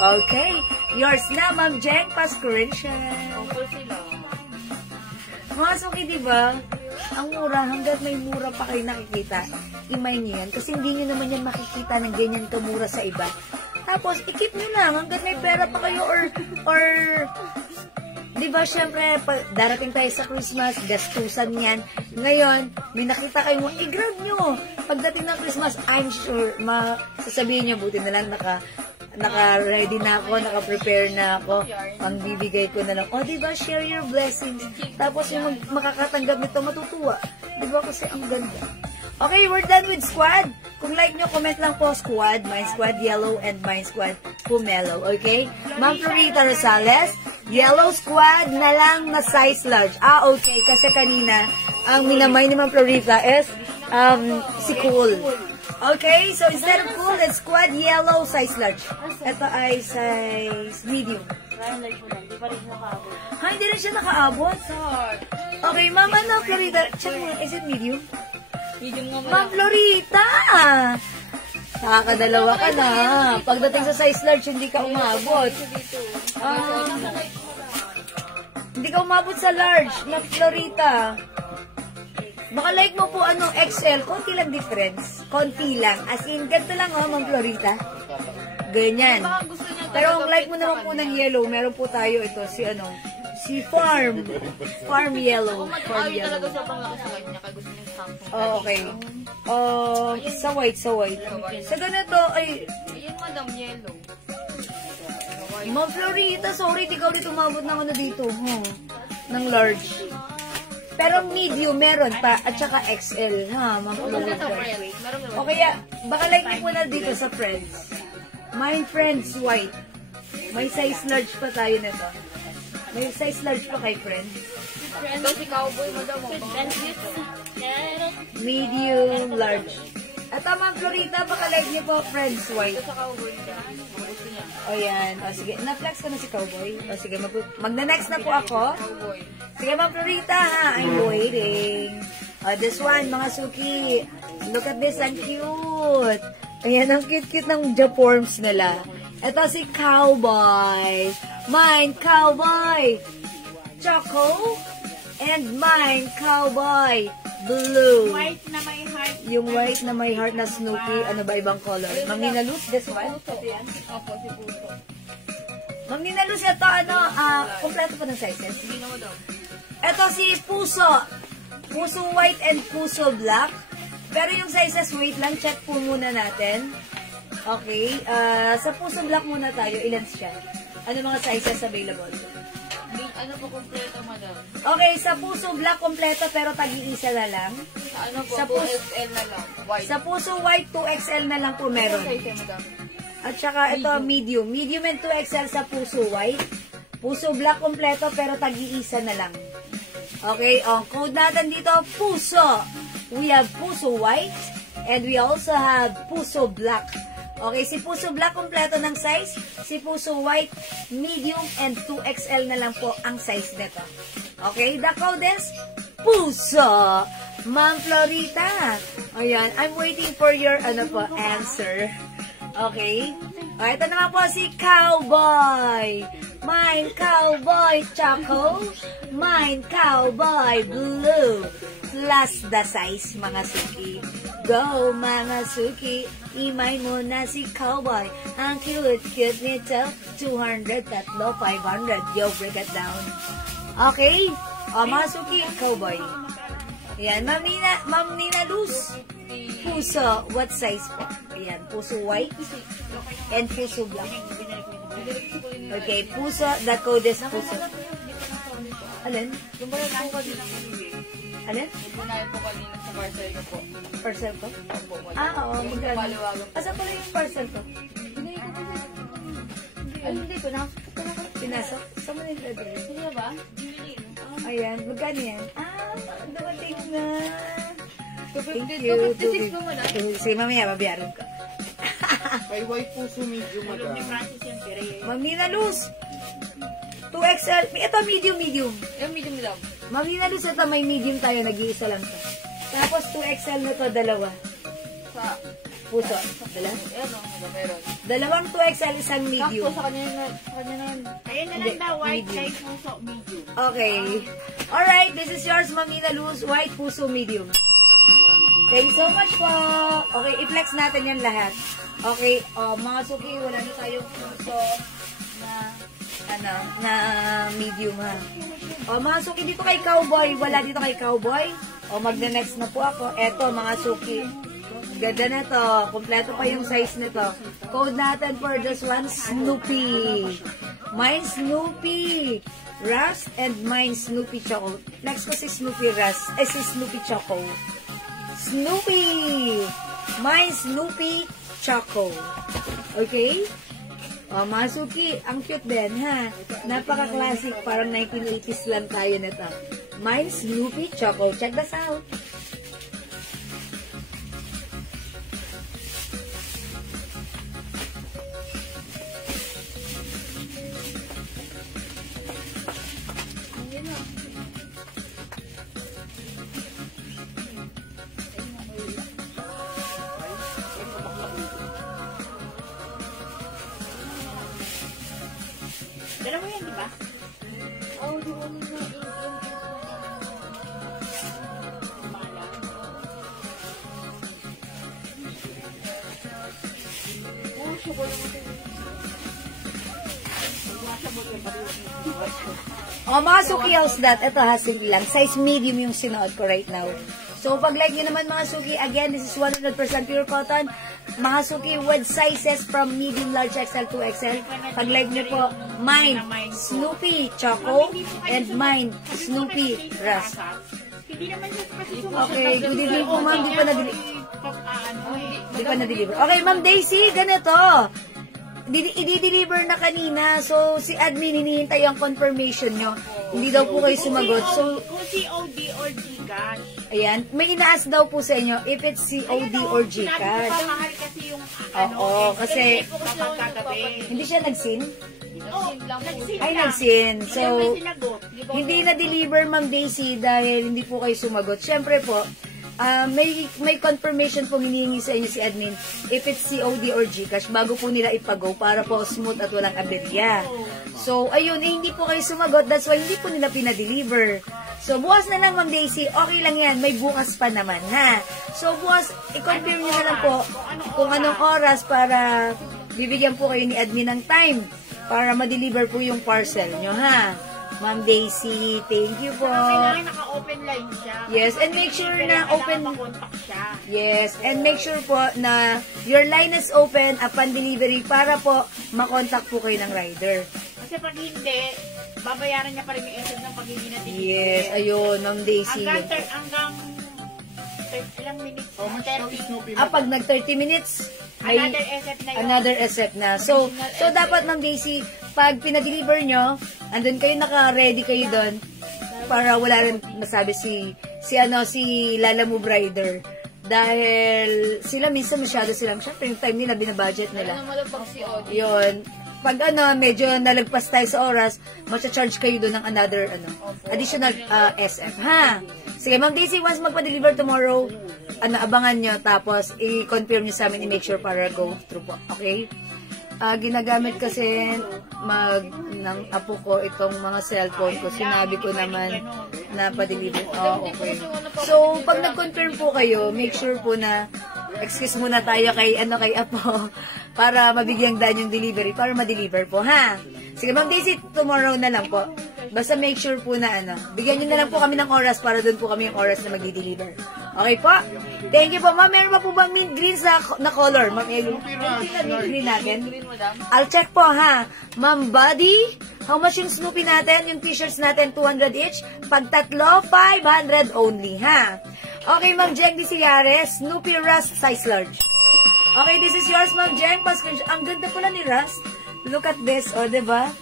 Okay, yours na, Ma'am Jeng, pa-screenshot. Mga suki, diba? Ang mura, hanggat may mura pa kayo nakikita, imay niyo yan. Kasi hindi nyo naman yan makikita ng ganyan kamura sa iba. Tapos, i-keep nyo lang hanggat may pera pa kayo or di ba, syempre, darating tayo sa Christmas, gastusan yan. Ngayon, may nakita kayo mo, i-grab nyo. Pagdating ng Christmas, I'm sure, sasabihin nyo, buti na lang naka-ready na ako, naka-prepare na ako, pang bibigay ko na lang. O, di ba, share your blessings. Tapos, yung makakatanggap nito, matutuwa. Di ba, kasi ang ganda. Okay, we're done with Squad. Kung like nyo, comment lang po Squad, Mine Squad Yellow, and Mine Squad Pomelo. Okay? Ma'am Florita Rosales, Yellow Squad na lang na size large. Okay. Kasi kanina, ang minamay ni Ma'am Florita is si Cool. Okay? So, instead of Cool, it's Squad Yellow size large. Ito ay size medium. Hindi rin siya nakaabot. Okay, Ma'am, Florita, check mo, is it medium? Ma'am Florita! Nakakadalawa ka na. Pagdating sa size large, hindi ka umabot. Hindi ka umabot sa large, Ma'am Florita. Baka like mo po XL, konti lang difference. Konti lang. As in, ganito lang Ma'am Florita. Ganyan. Pero ang like mo naman po ng yellow, meron po tayo ito, si Farm Yellow. Farm Yellow. Okay. Sa white. Sa ganito, ay... Ayan, Madam Yellow. Ma'am Florita, sorry, di ka ulit umabot ng dito. Ng large. Pero medium, meron pa. At saka XL, ha, Ma'am Florita. Okay, baka like mo na dito sa Friends. My Friends White. May size large pa tayo nito. May size large pa kay Friends. Ito si Cowboy, Madam. Medium, large. At Ma'am Florita, baka like niyo po, Friends White. Ito sa Cowboy niya. O yan. O sige, na-flex ko na si Cowboy. O sige, magna-next na po ako. Cowboy. Sige, Ma'am Florita, ha? I'm waiting. This one, mga suki. Look at this, ang cute. Ayan, ang cute-cute ng Japorms nila. Ito si Cowboy. Mine, Cowboy. Choco. And mine, Cowboy. Blue. White na may heart. Yung white na may heart na Snoopy. Ano ba ibang color? Ma'am Nina Luz, this one? Opo, si Puto. Ma'am Nina Luz, ito kompleto pa ng sizes. Hindi na mo daw. Ito si Puso. Puso white and Puso black. Pero yung sizes, wait lang, check po muna natin. Okay, sa Puso black muna tayo. Ilan siya? Ano mga sizes available? Ano po kompleto, Madam? Okay, sa Puso black kompleto pero tag-iisa na lang. Ano po, Sa 2XL na lang. White. Sa Puso white, 2XL na lang po meron. Size, Madam. At saka ito, medium. Medium and 2XL sa Puso white. Puso black kompleto pero tag-iisa na lang. Okay, code natin dito, Puso. We have Puso white and we also have Puso black. Okay, si Puso black kompleto ng size, si Puso white, medium, and 2XL na lang po ang size nito. Okay, the code is Puso. Ma'am Florita. Ayan, I'm waiting for your answer. Okay? O, ito naman po si Cowboy. Mine Cowboy Choco. Mine Cowboy Blue. Plus the size, mga suki. Go, mga suki. Imay mo na si Cowboy. Ang cute nito. 200, tatlo, 500. Yo, break it down. Okay? O, mga suki, Cowboy. Ayan, Ma'am Nina Luz. Puso, what size po? Ayan, puso white and puso black. Okay, puso, the code is puso. Alin? Alin? Bunayan po kanina sa parcel ko po. Parcel ko? Oo, magkano? Asa pala yung parcel ko? Hindi ko na. Pinasok? Saan mo nilagay? Hindi ba? Ayan, magkano yan? Dumating na. Thank 256 you. po muna. Sige, mamaya, babayaran ko. Kay white puso medium, madam. Ma'am Nina Luz. 2XL. Ito, medium. Yung medium lang. Ma'am Nina Luz, ito may medium tayo. Nag-iisa lang to. Tapos 2XL na to, dalawa. Sa, Puso. Dala? ano, meron. Dalawang 2XL, isang medium. Sa kanya na yan. Ayun na lang daw, white size puso, medium. Okay. Alright, this is yours, Ma'am Nina Luz. White puso medium. Thank you so much po. Okay, i-flex natin yan lahat. Okay, mga suki, wala na tayong puso na medium ha. Mga suki, dito kay Cowboy. Wala dito kay Cowboy. Magna-next na po ako. Eto, mga suki. Ganda na to. Kompleto pa yung size nito. Code natin for this one, Snoopy. Mine Snoopy Rust and mine Snoopy Choco. Next ko si Snoopy Rust. Si Snoopy Choco. Snoopy! Mine Snoopy Choco. Okay? Mga suki, ang cute din, ha? Napaka-classic. Parang 1980s lang tayo nito. Mine Snoopy Choco. Check this out. Dalawa yan, di ba? Mga suki, how's that? Ito ha, simple lang. Size medium yung sinuot ko right now. So, pag like nyo naman mga suki, again, this is 100% pure cotton. Mga suki with sizes from medium, large, XL to XL. Pag like nyo po, mine, Snoopy Choco, and mine, Snoopy Rust. Hindi naman siya kasi Okay, good evening po ma'am. Di pa na-deliver. Di pa na-deliver. Okay, Ma'am Daisy, ganito. I-deliver na kanina. So, si admin, hinihintay ang confirmation nyo. Hindi daw po kayo sumagot. So, kung COD or Gcash. ayan. May inaas daw po sa inyo if it's COD or Gcash. Mahal kasi yung Oo, kasi kapag kagabi. hindi siya nag-sin. Nagsin Ay, lang. nag-sin. Hindi So, naman sinagot. hindi na-deliver, Ma'am Daisy, dahil hindi po kayo sumagot. Siyempre po, may confirmation pong hinihingi sa inyo si admin if it's COD or Gcash bago po nila ipago para po smooth at walang aberya. So, ayun, hindi po kayo sumagot. That's why hindi po nila pinadeliver. So, bukas na lang, Ma'am Daisy. Okay lang yan. May bukas pa naman, ha? So, bukas, i-confirm nyo na lang po kung anong oras para bibigyan po kayo ni admin ng time para ma-deliver po yung parcel nyo, ha? Ma'am Daisy, thank you po. Kailangan naka-open line siya. Yes, and make sure na open. Makontak siya. Yes, and make sure po na your line is open upon delivery para po makontak po kayo ng rider. Kasi pag hindi, babayaran niya pa rin yung essence ng pag-hindi na deliver. Yes, ayun, Ma'am Daisy. Hanggang ilang minutes? How much daw is Snoopy? Pag nag 30 minutes, may Another SF na yun. another SF na. So dapat, Ma'am Daisy, pag pinadeliver nyo, andun kayo, naka-ready kayo doon para wala rin masabi si Lala Move Rider. Dahil sila minsan masyado silang, syempre yung time nila, binabudget nila. Ano malapag si Odi? Yun. Pag medyo nalagpas tayo sa oras, matcha-charge kayo doon ng another, additional SF, ha? Sige, Ma'am Daisy, once magpa-deliver tomorrow, abangan nyo, tapos i-confirm nyo sa amin, i-make sure para go through po. Okay? Ginagamit kasi ng apo ko itong mga cellphone ko. Sinabi ko naman na pa-deliver. Okay. So, pag nag-confirm po kayo, make sure po na excuse muna tayo kay apo para mabigyang daan yung delivery, para ma-deliver po, ha? Sige, Ma'am Daisy, tomorrow na lang po. Basta make sure po na bigyan nyo na lang po kami ng oras para doon po kami yung oras na mag-deliver. Okay po? Thank you po. Ma'am, meron pa po bang mint green na color? Ma'am Elu, mint green natin? I'll check po, ha? Ma'am Buddy, how much yung Snoopy natin? Yung t-shirts natin, 200 each. Pag tatlo, 500 only, ha? Okay, Ma'am Jeng Disiares, Snoopy Rust size large. Okay, this is yours, Ma'am Jeng. Ang ganda pala ni Rust. Look at this, diba?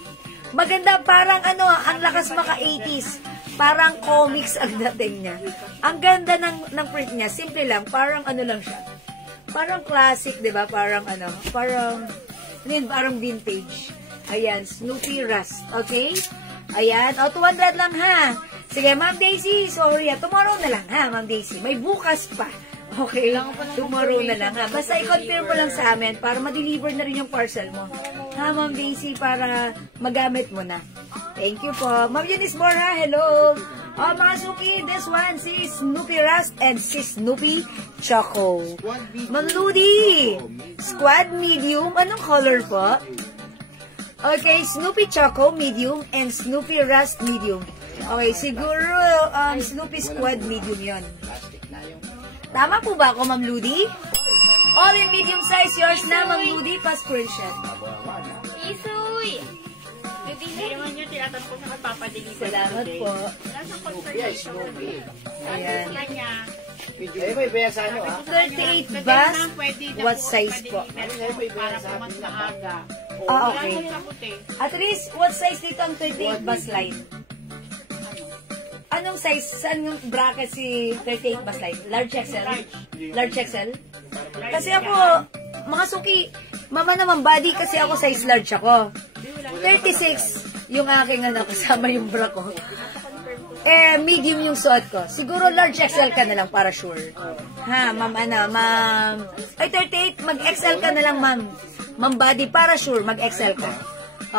Maganda, parang ang lakas maka-80s. Parang comics ang dating niya. Ang ganda ng print niya. Simple lang, parang lang siya. Parang classic, diba? Parang parang vintage. Ayan, Snoopy Rust. Okay? Ayan, 200 lang, ha? Sige, Ma'am Daisy, sorry, tomorrow na lang, ha, Ma'am Daisy. May bukas pa. Okay? Tomorrow na lang, ha? Basta i-confirm mo lang sa amin para ma-deliver na rin yung parcel mo. Ha, Ma'am Daisy, para magamit mo na. Thank you po. Ma'am Eunice Moore, ha? Hello. Mga suki, this one, si Snoopy Rust and si Snoopy Choco. Ma'am Ludi, Squad Medium. Anong color po? Okay, Snoopy Choco Medium and Snoopy Rust Medium. Okay, siguro Snoopy Squad Medium yon. Tama po ba ako, Ma'am Ludi? All in medium size, yours na, Ma'am Ludi, pa-screenshot. Isuy! Hindi naman yung tinatanong na magpapadeliver. Salamat po. Nasa confirmation. Ayan. May baya sa ano, ha? 38 bus, what size po? Para po mas maaga. Okay. At least, what size dito ang 38 bus line? Anong size? Saan yung bracket si 38 bus line? Large XL? Large XL? Kasi ako, mga suki, mama naman body kasi ako size large ako. 36 yung aking kasama yung bra ko. Medium yung suot ko. Siguro large XL ka na lang para sure. Ha, ma'am, ma'am. Ay, 38, mag-XL ka na lang, ma'am. Ma'am body, para sure, mag-XL ka.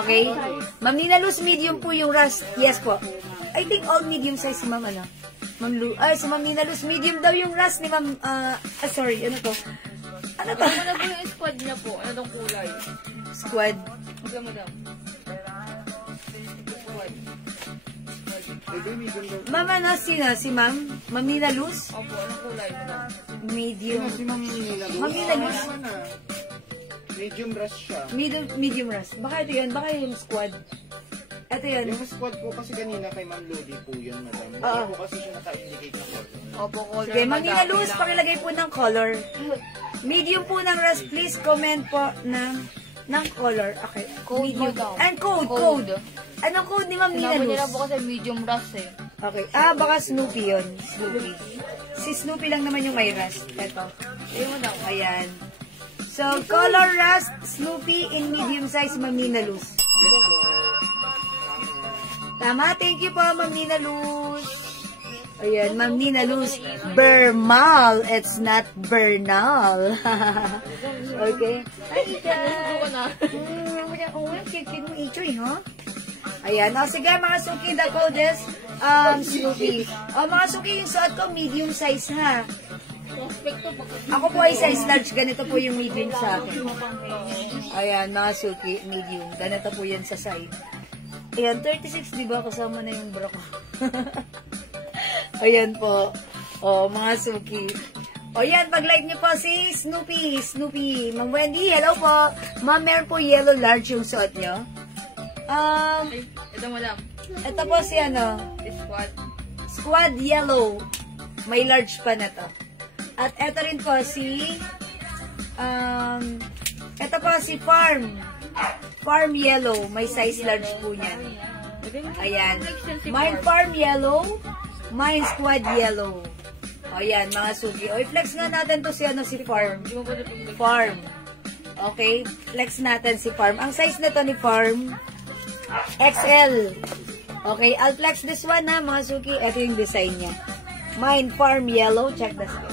Okay? Ma'am Nina Luz, medium po yung Rust. Yes po. I think all medium size si Ma'am Ma'am Lu. Si Ma'am Nina Luz, medium daw yung Rust ni Ma'am, sorry, ano to? Ano to? Ano po yung squad niya po? Ano tong kulay? Squad. Huwag mo daw. Ma'am, sino? Si Ma'am? Ma'am Nina Luz? Opo, anong kulay? Medium. Si Ma'am Nina Luz. Ma'am Nina Luz? Medium Rust siya. Medium Rust. Baka ito yun. Baka yung squad. Ito yun. Yung squad ko kasi kanina kay Ma'am Lodi po yun, madam. Oo. Hindi po kasi siya naka-indicate na color. Opo, color. Sige, Ma'am Nina Luz, pakilagay po ng color. Medium po ng Rust. Please comment po ng color. Okay. Code Medium. mo daw. And code. Anong code ni Ma'am Nina Sinabi Luz? nila po kasi medium rust eh. Okay. Baka Snoopy yun. Snoopy. Si Snoopy lang naman yung may Rust. Ito. Ayun mo daw. Ayan. So, color Rust, Snoopy in medium size, Ma'am Nina Luz. Tama. Thank you po, Ma'am Nina Luz. Ayan, Ma'am Nina Luz. Bermal. It's not Bernal. Okay. Ay, Ika. Kid mo, Ichoy, ha? Ayan. Sige, mga suki, the code is Snoopy. Mga suki, yung suot ko, medium size, ha? Ako po ay size large. Ganito po yung medium sa akin. Ayan, mga suki, medium. Ganito po yan sa side. Ayan, 36, di ba? Kasama na yung bra ko. Ayan po. Mga suki. Ayan, pag-like niyo po si Snoopy. Snoopy. Ma'am Wendy, hello po. Ma'am, meron po yellow large yung suot niyo. Ito mo lang. Ito po si Squad. Squad yellow. May large pa na to. At ito rin po si ito po si Farm yellow. May size large po niyan. Ayan. Mine Farm yellow. Mine Squad yellow. Ayan, mga sugi. I-flex nga natin to si Farm. Okay? Flex natin si Farm. Ang size nito ni Farm, XL. Okay, I'll flex this one, ha, mga suki. Ito yung design niya. Mine, Farm Yellow. Check the skin.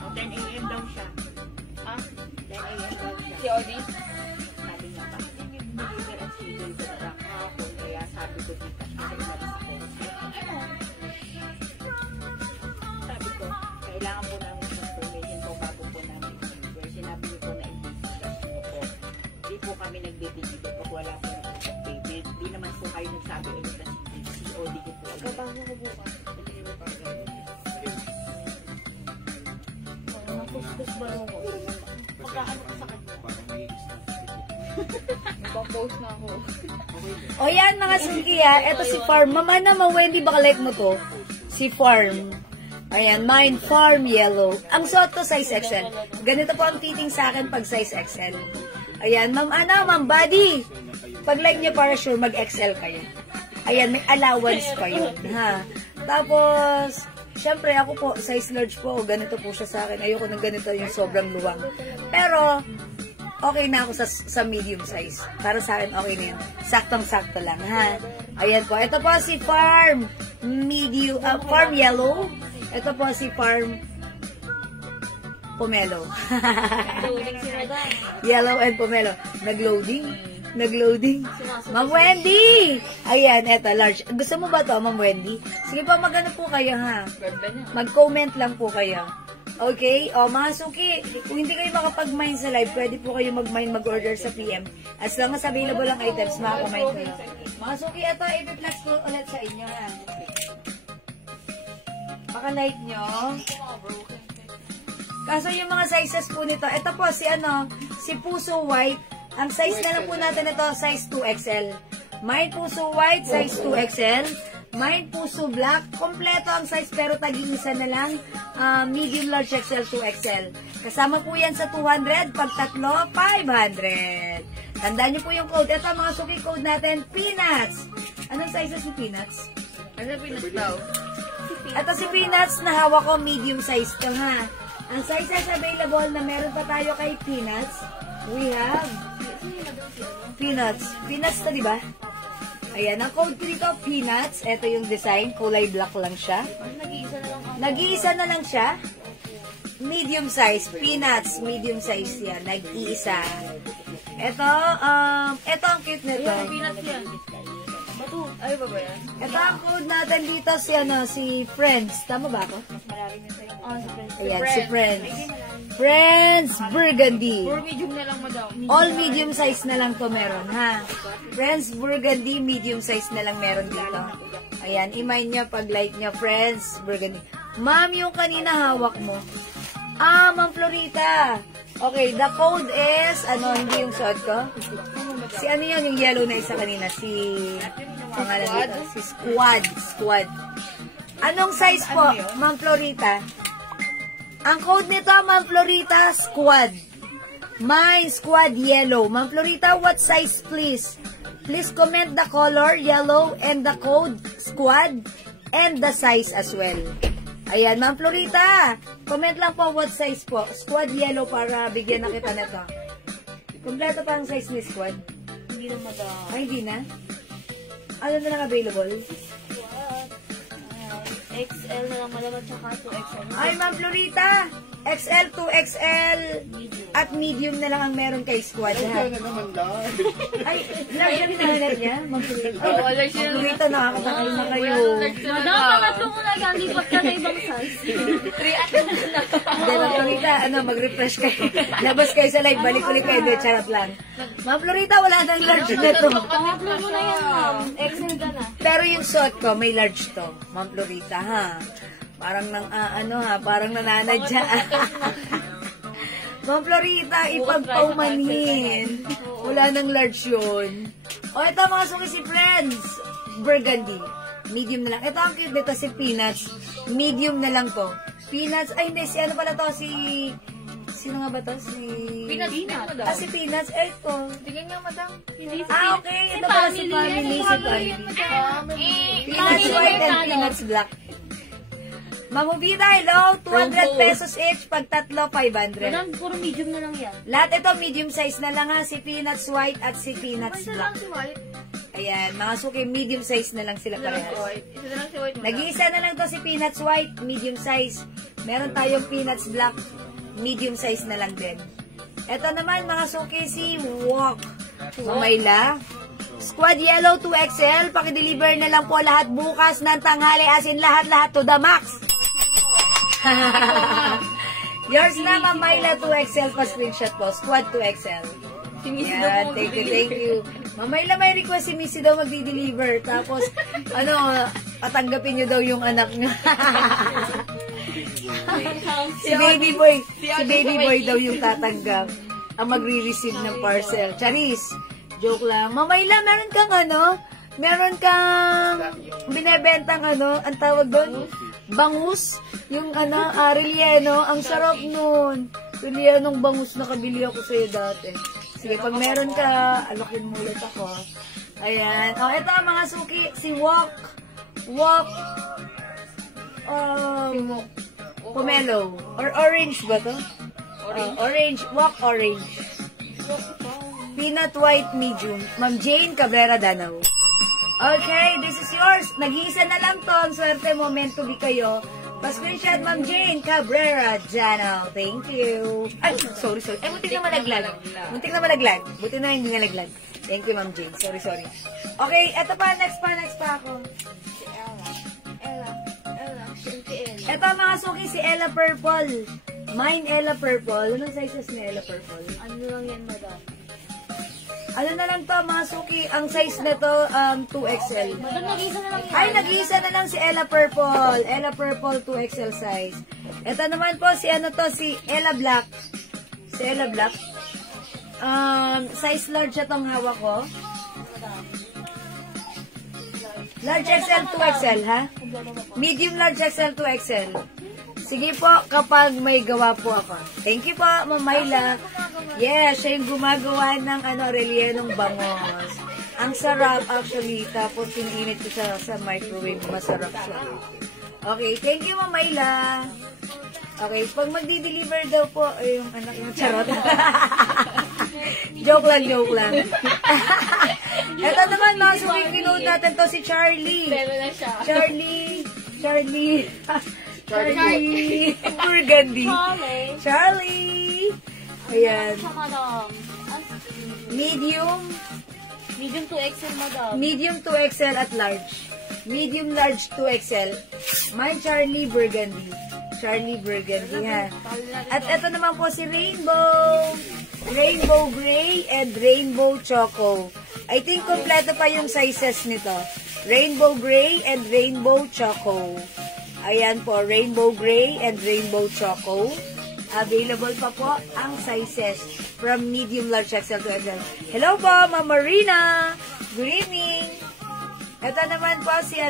O, 10 a.m. daw siya. Ah, 10 a.m. daw siya. Si Odi? Sabi niya, bakit hindi deliver at schedule ko na kahapon? Kaya sabi ko dito, kasi inalis ako. Sabi ko, kailangan po namin information po bago po namin deliver. Sinabi niyo po na investigation niyo po. Hindi po kami nagde-deliver pag wala po na po baby. Hindi naman po kayo nagsabi ulit na COD ko po. Kabaho ko bukas. Deliver pa kayo. Nakuskus ba ako? Magkaano ka sa kanya? Nagpa-post na ako. O yan mga suki ha, eto si Farm. Mama naman, Wendy, baka like mo to. Si Farm. Ayan, Mine Farm Yellow. Ang suot ko size XL. Ganito po ang fitting sa akin pag size XL. Ayan, Ma'am Buddy. Pag like nyo para sure, mag-XL kayo. Ayan, may allowance pa yun. Ha? Tapos, syempre ako po, size large po. Ganito po siya sa akin. Ayoko ng ganito yung sobrang luwang. Pero, okay na ako sa medium size. Para sa akin, okay na yun. Saktong-sakto lang, ha? Ayan po. Ito po si Farm Farm Yellow. Ito po si Farm Pomelo. Yellow and Pomelo. Nag-loading. Ma'am Wendy! Ayan, eto, large. Gusto mo ba to, Ma'am Wendy? Sige po, magano po kayo, ha? Mag-comment lang po kayo. Okay? O, mga suki, kung hindi kayo makapag-mine sa live, pwede po kayo mag-mine, mag-order sa PM. As long as available ang items, makaka-mine kayo. Mga suki, ito, i-flex ko ulit sa inyo, ha? Paka-like nyo. Kaso yung mga sizes po nito, ito po, si Puso White. Ang size na lang po natin ito, size 2XL. Mine Puso White, size 2XL. Mine Puso Black, kompleto ang size pero tag-iisa na lang. Medium, large XL, 2XL. Kasama po yan sa 200, pag tatlo, 500. Tandaan niyo po yung code. Ito mga suki code natin, Peanuts. Anong sizes ni Peanuts? Ano Peanuts daw? Ito si Peanuts na hawak ko, medium size to ha. Ang sizes available na meron pa tayo kay Peanuts, we have Peanuts. Peanuts to, di ba? Ayan, ang code ko dito, Peanuts. Ito yung design, kulay black lang siya. Nag-iisa na lang siya. Medium size, Peanuts, medium size yan. Nag-iisa. Ito ang cute nito. Peanuts yan. Ay, ba yan? Ito ang code natin dito, si Friends. Tama ba ako? Ayan, si Friends. Friends Burgundy. Puro medium na lang, madam. All medium size na lang to meron, ha? Friends Burgundy, medium size na lang meron dito. Ayan, i-mind nyo pag like nyo, Friends Burgundy. Ma'am, yung kanina hawak mo. Ma'am Florita. Okay, the code is, hindi yung suot ko? Si yun, yung yellow na isa kanina, pangalan dito, si Squad. Anong size po, Ma'am Florita? Ang code nito, Ma'am Florita, Squad. My Squad Yellow. Ma'am Florita, what size please? Please comment the color, yellow, and the code, Squad, and the size as well. Ayan, Ma'am Florita, comment lang po what size po. Squad Yellow para bigyan na kita nito. Kompleto pa ang size ni Squad? Hindi na madam. Ay, hindi na? Ano na lang available? XL na lang madam at saka 2XL. Ay, Ma'am Florita! XL, 2XL, at medium na lang ang meron kay Squad. Ha? Ano naman lang? Ay, large na rin niya, Ma'am Florita. Oo, large Ma'am na. Florita, nakakatakal na kayo. Madam, pangatlo ko na lang. Lipat ka na ibang size. Hindi, Ma'am Florita, mag-refresh kayo. Labas kayo sa live, balik ulit kayo, charot lang. Ma'am Florita, wala nang large na to. Pangatlo mo na yan, ma'am. XL ka na. Pero yung suot ko, may large to, Ma'am Florita, ha? Parang parang nananadya. Ma'am Florita, ipagpaumanin. Wala nang large yun. O, ito mga suki si Friends. Burgundy. Medium na lang. Ito ang cute dito, si Peanuts. Medium na lang to. Peanuts, ay hindi, si ano pala to, sino nga ba to? Peanuts, madam. Si Peanuts, ito. Tingnan niyo, madam. Okay, ito pala si Family. Si Family. Peanuts white and Peanuts black. Mamubita, hello, 200 pesos each, pag tatlo, 500. Madam, puro medium na lang yan. Lahat ito, medium size na lang ha, si Peanuts White at si Peanuts Isa Black. lang si White. Ayan, mga suki, medium size na lang sila Isa lang si parehas. White. Isa lang si White. madam. Nag-iisa na lang to si Peanuts White, medium size. Meron tayong Peanuts Black, medium size na lang din. Ito naman, mga suki, si Wok. Mamayla. Squad Yellow 2XL, pakideliver na lang po lahat bukas ng tanghali, as in lahat-lahat to the max. Yours na, Mamayla 2XL pa screenshot po. Squad 2XL. Si Miss Yan, thank you. Mamayla, may request si Missy daw magdi-deliver. Tapos, patanggapin niyo daw yung anak niya. si baby boy daw yung tatanggap. Ang magre-receive ng parcel. Charis, joke lang. Mamayla, meron kang binebentang ang tawag doon? Bangus. Yung relleno. Ang sarap nun. Rellenong bangus na kabili ako sa'yo dati. Sige, pag meron ka, alokin mo ulit ako. Ayan. Ito mga suki. Si Wok. Pomelo. Or orange ba to? Orange. Wok orange. Peanut white medium. Ma'am Jane Cabrera Danao. Okay, this is yours. Nag-iisa na lang to. Ang swerte mo, meant to be kayo. Pa-screenshot, Ma'am Jane Cabrera Danao. Thank you. Ay, sorry. Ay, muntik na malaglag. Buti na hindi nalaglag. Thank you, Ma'am Jane. Sorry. Okay, eto pa. Next pa ako. Si Ella. Eto mga suki, si Ella Purple. Mine Ella Purple. Anong sizes ni Ella Purple? Ano lang yan, madam? Ano na lang to, mga suki? Ang size na to, 2XL. Madam, nag-isa na lang yan. Ay, nag-iisa na lang si Ella Purple. Ella Purple, 2XL size. Ito naman po, si Ella Black. Si Ella Black. Size large itong hawak ko. Large XL, 2XL, ha? Medium large XL, 2XL. Sige po, kapag may gawa po ako. Thank you po, Ma'am Myla. Yes, siya yung gumagawa ng rellenong bangos. Ang sarap actually, tapos piniinit ko sa microwave, masarap siya. Okay, thank you, Ma'am Myla. Okay, pag magdi-deliver daw po, yung anak yung charot. joke lang. Ito naman, mga sumipinood natin to si Charlie. Pero na siya. Charlie Burgundy. Charlie. Ayan. Madam. Medium 2XL, madam. Medium 2XL at large. Medium large 2XL. Mine Charlie Burgundy, ha. At ito naman po si Rainbow Gray and Rainbow Choco. I think kompleto pa yung sizes nito. Rainbow Gray and Rainbow Choco. Ayan po, Rainbow Gray and Rainbow Choco. Available pa po ang sizes from medium, large, XL to XL. Hello po, Ma'am Marina. Good evening. Ito naman po si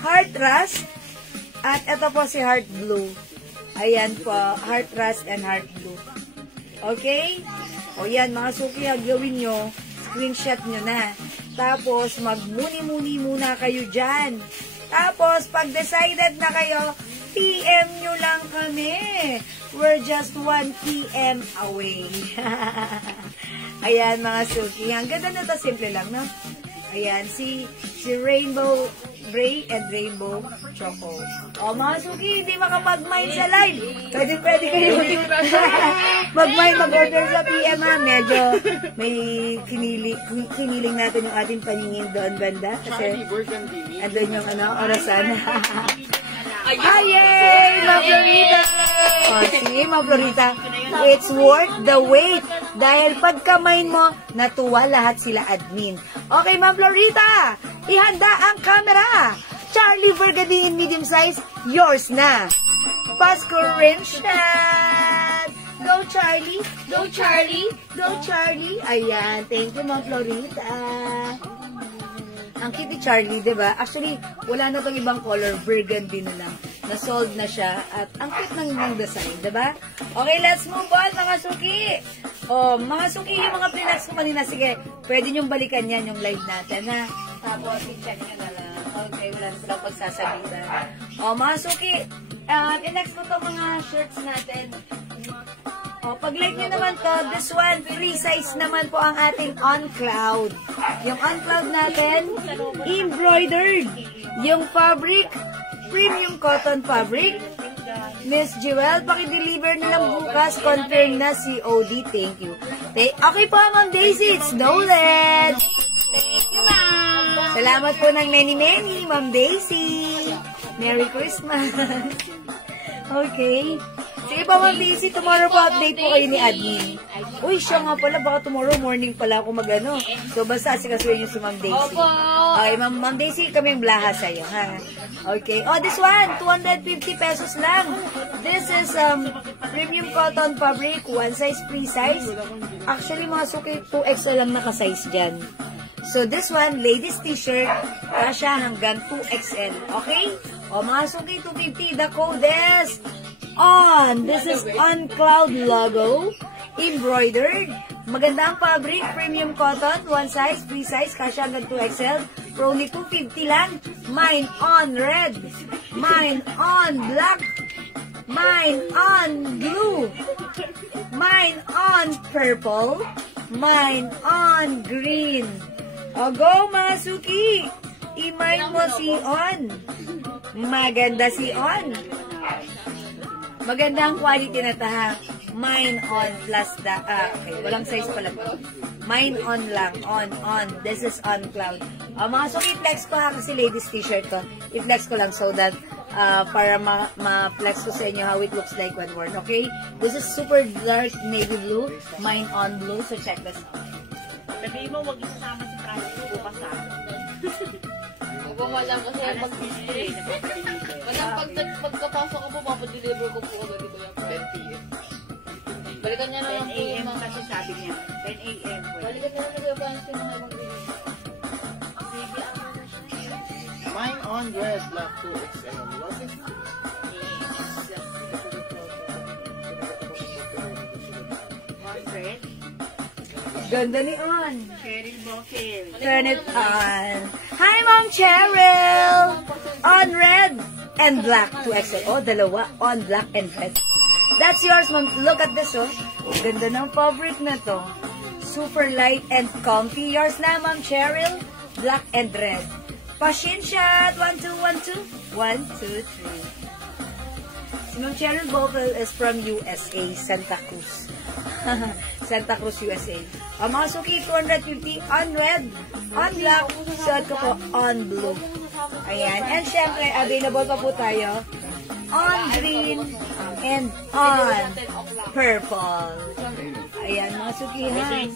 Heart Rust. At ito po si Heart Blue. Ayan po, Heart Rust and Heart Blue. Okay? O yan, mga suki, gawin nyo. Screenshot nyo na. Tapos, magmuni-muni muna kayo dyan. Tapos, pag decided na kayo, PM nyo lang kami. We're just 1 PM away. Ayan, mga suki. Ang ganda na to, simple lang, no? Ayan, si Rainbow Gray and Rainbow Choco. O, mga suki, hindi makapag-mine sa live. Pwede kayo mag-order sa PM, ha? Medyo may kiniling natin yung ating paningin doon, banda. Kasi, andun yung orasan. Ayay! Ma'am Florita! O, sige, Ma'am Florita. It's worth the wait. Dahil pagka-mine mo, natuwa lahat sila admin. Okay, Ma'am Florita, ihanda ang camera. Charlie Burgundy in medium size, yours na. Pa-screenshot. Go, Charlie. Go, Charlie. Go, Charlie. Ayan, thank you, Ma'am Florita. Ang cute ni Charlie, diba? Actually, wala na itong ibang color. Burgundy na lang. Na-sold na siya. At ang cute ng design, diba? Okay, let's move on, mga suki. O, mga suki, yung mga plinats ko kanina. Sige, pwede nyong balikan yan, yung live natin, ha? Tapos, i-check nyo na lang. O, Okay, wala na silang pagsasabitan. O, mga suki, i-next ko to mga shirts natin. O, pag-like nyo naman to, this one, free size naman po ang ating On Cloud. Yung On Cloud natin, embroidered. Yung fabric, premium cotton fabric. Miss Jewel, paki-deliver na lang bukas. Confirm na COD. Thank you. Okay po, Ma'am Daisy. It's noted. Thank you, ma'am. Salamat po ng many, Ma'am Daisy. Merry Christmas. Okay. Sige pa, Ma'am Daisy, tomorrow po update po kayo ni Admin. Uy, siya nga pala, baka tomorrow morning pala ako magano. So, basta sikasuhin yung si Ma'am Daisy. Okay, Ma'am Daisy, kami yung blaha sa'yo, ha? Okay. Oh, this one, 250 pesos lang. This is premium cotton fabric, one size, free size. Actually, mga suki, 2XL lang nakasize dyan. So, this one, ladies t-shirt, kasha hanggang 2XL. Okay? O, mga suki, 250. The code is ON. This is On Cloud logo. Embroidered. Maganda ang fabric. Premium cotton. One size, free size. Kasha hanggang 2XL. For only 250 lang. Mine on red. Mine on black. Mine on blue. Mine on purple. Mine on green. O, go, mga suki. I-mine mo si On. Maganda si On. Maganda ang quality na ta. Mine on plus the, okay, walang size pala to. Mine on lang. On. This is On Cloud. Mga suki, flex ko ha kasi ladies t-shirt to. I-flex ko lang so that para ma-flex ko sa inyo how it looks like when worn. Okay? This is super dark navy blue. Mine on blue. So check this out. Sabihin mo, huwag isasama si Francis bukas sa Huwag mo alam kasi mag-display. Pagkapasok ko po, papadeliver ko po agad ito yung 10 p.m. Balikan niya na lang po 10 a.m. yung mga... kasi sabi niya. 10 a.m. Balikan niya na lang yung Francis na ibang deliver. Mine on dress, black 2XL. What is this? Red, Ganda ni On. Cheryl Bokil. Turn it on. Hi, Ma'am Cheryl! On red and black 2XL. Oh, dalawa. On black and red. That's yours, Ma'am. Look at this, oh. Ganda ng fabric na to. Super light and comfy. Yours na, Ma'am Cheryl. Black and red. Pashin shot. 1, 2, 1, 2. 1, 2, 3. Si Ma'am Cheryl Bokil is from USA, Santa Cruz. Santa Cruz, USA. Mga suki, 250 on red, on black, suot ko po on blue. Ayan. And syempre, available pa po tayo on green and on purple. Ayan, mga suki, ha?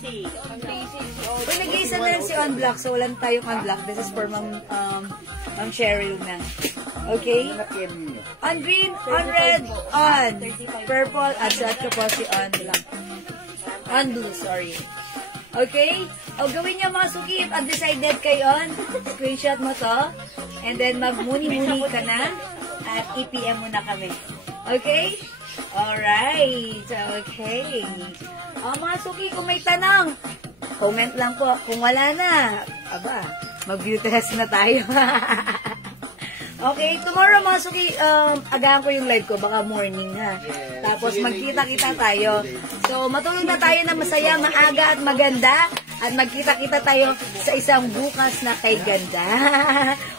Uy, nag-iisa na lang si on black, so walang tayong on black. This is for Ma'am Cheryl na. Okay? On green, on red, on purple, at suot ko po si on black. On blue, sorry. Okay? O gawin niyo mga suki, if undecided kayo on, screenshot mo to, and then magmuni-muni ka na, at EPM mo na kami. Okay? Alright. Okay. O mga suki, kung may tanong, comment lang po. Kung wala na, aba, mag-beauty test na tayo. Okay, tomorrow mga suki, agahan ko yung live ko, baka morning ha. Tapos magkita-kita tayo. So, matulog na tayo na masaya, maaga at maganda. At magkita-kita tayo sa isang bukas na kay ganda.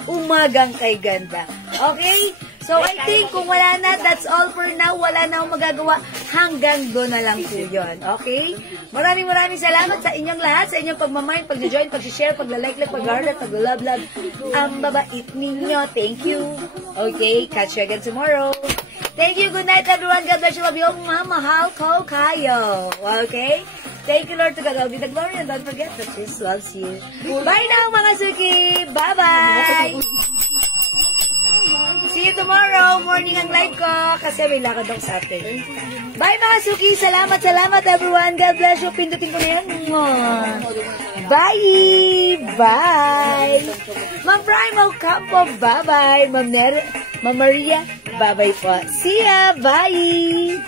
Umagang kay ganda. Okay? So, I think kung wala na, that's all for now. Wala na akong magagawa. Hanggang doon na lang po yun. Okay? Maraming salamat sa inyong lahat, sa inyong pagmamahal, pag-join, pag-share, pag-like, pag-heart, pag-love. Ang babait ninyo. Thank you. Okay? Catch you again tomorrow. Thank you. Good night, everyone. God bless you. Love you. Mahal ko kayo. Okay? Thank you, Lord, to God. I'll be the glory. And don't forget that Jesus loves you. Bye now, mga suki. Bye-bye. See you tomorrow. Morning ang live ko. Kasi may lakad ako sa atin. Bye, mga suki. Salamat, everyone. God bless you. Pindutin ko na yan. Bye. Bye. Ma'am Primal Campo. Bye-bye. Ma'am Maria. Bye-bye po. See ya. Bye.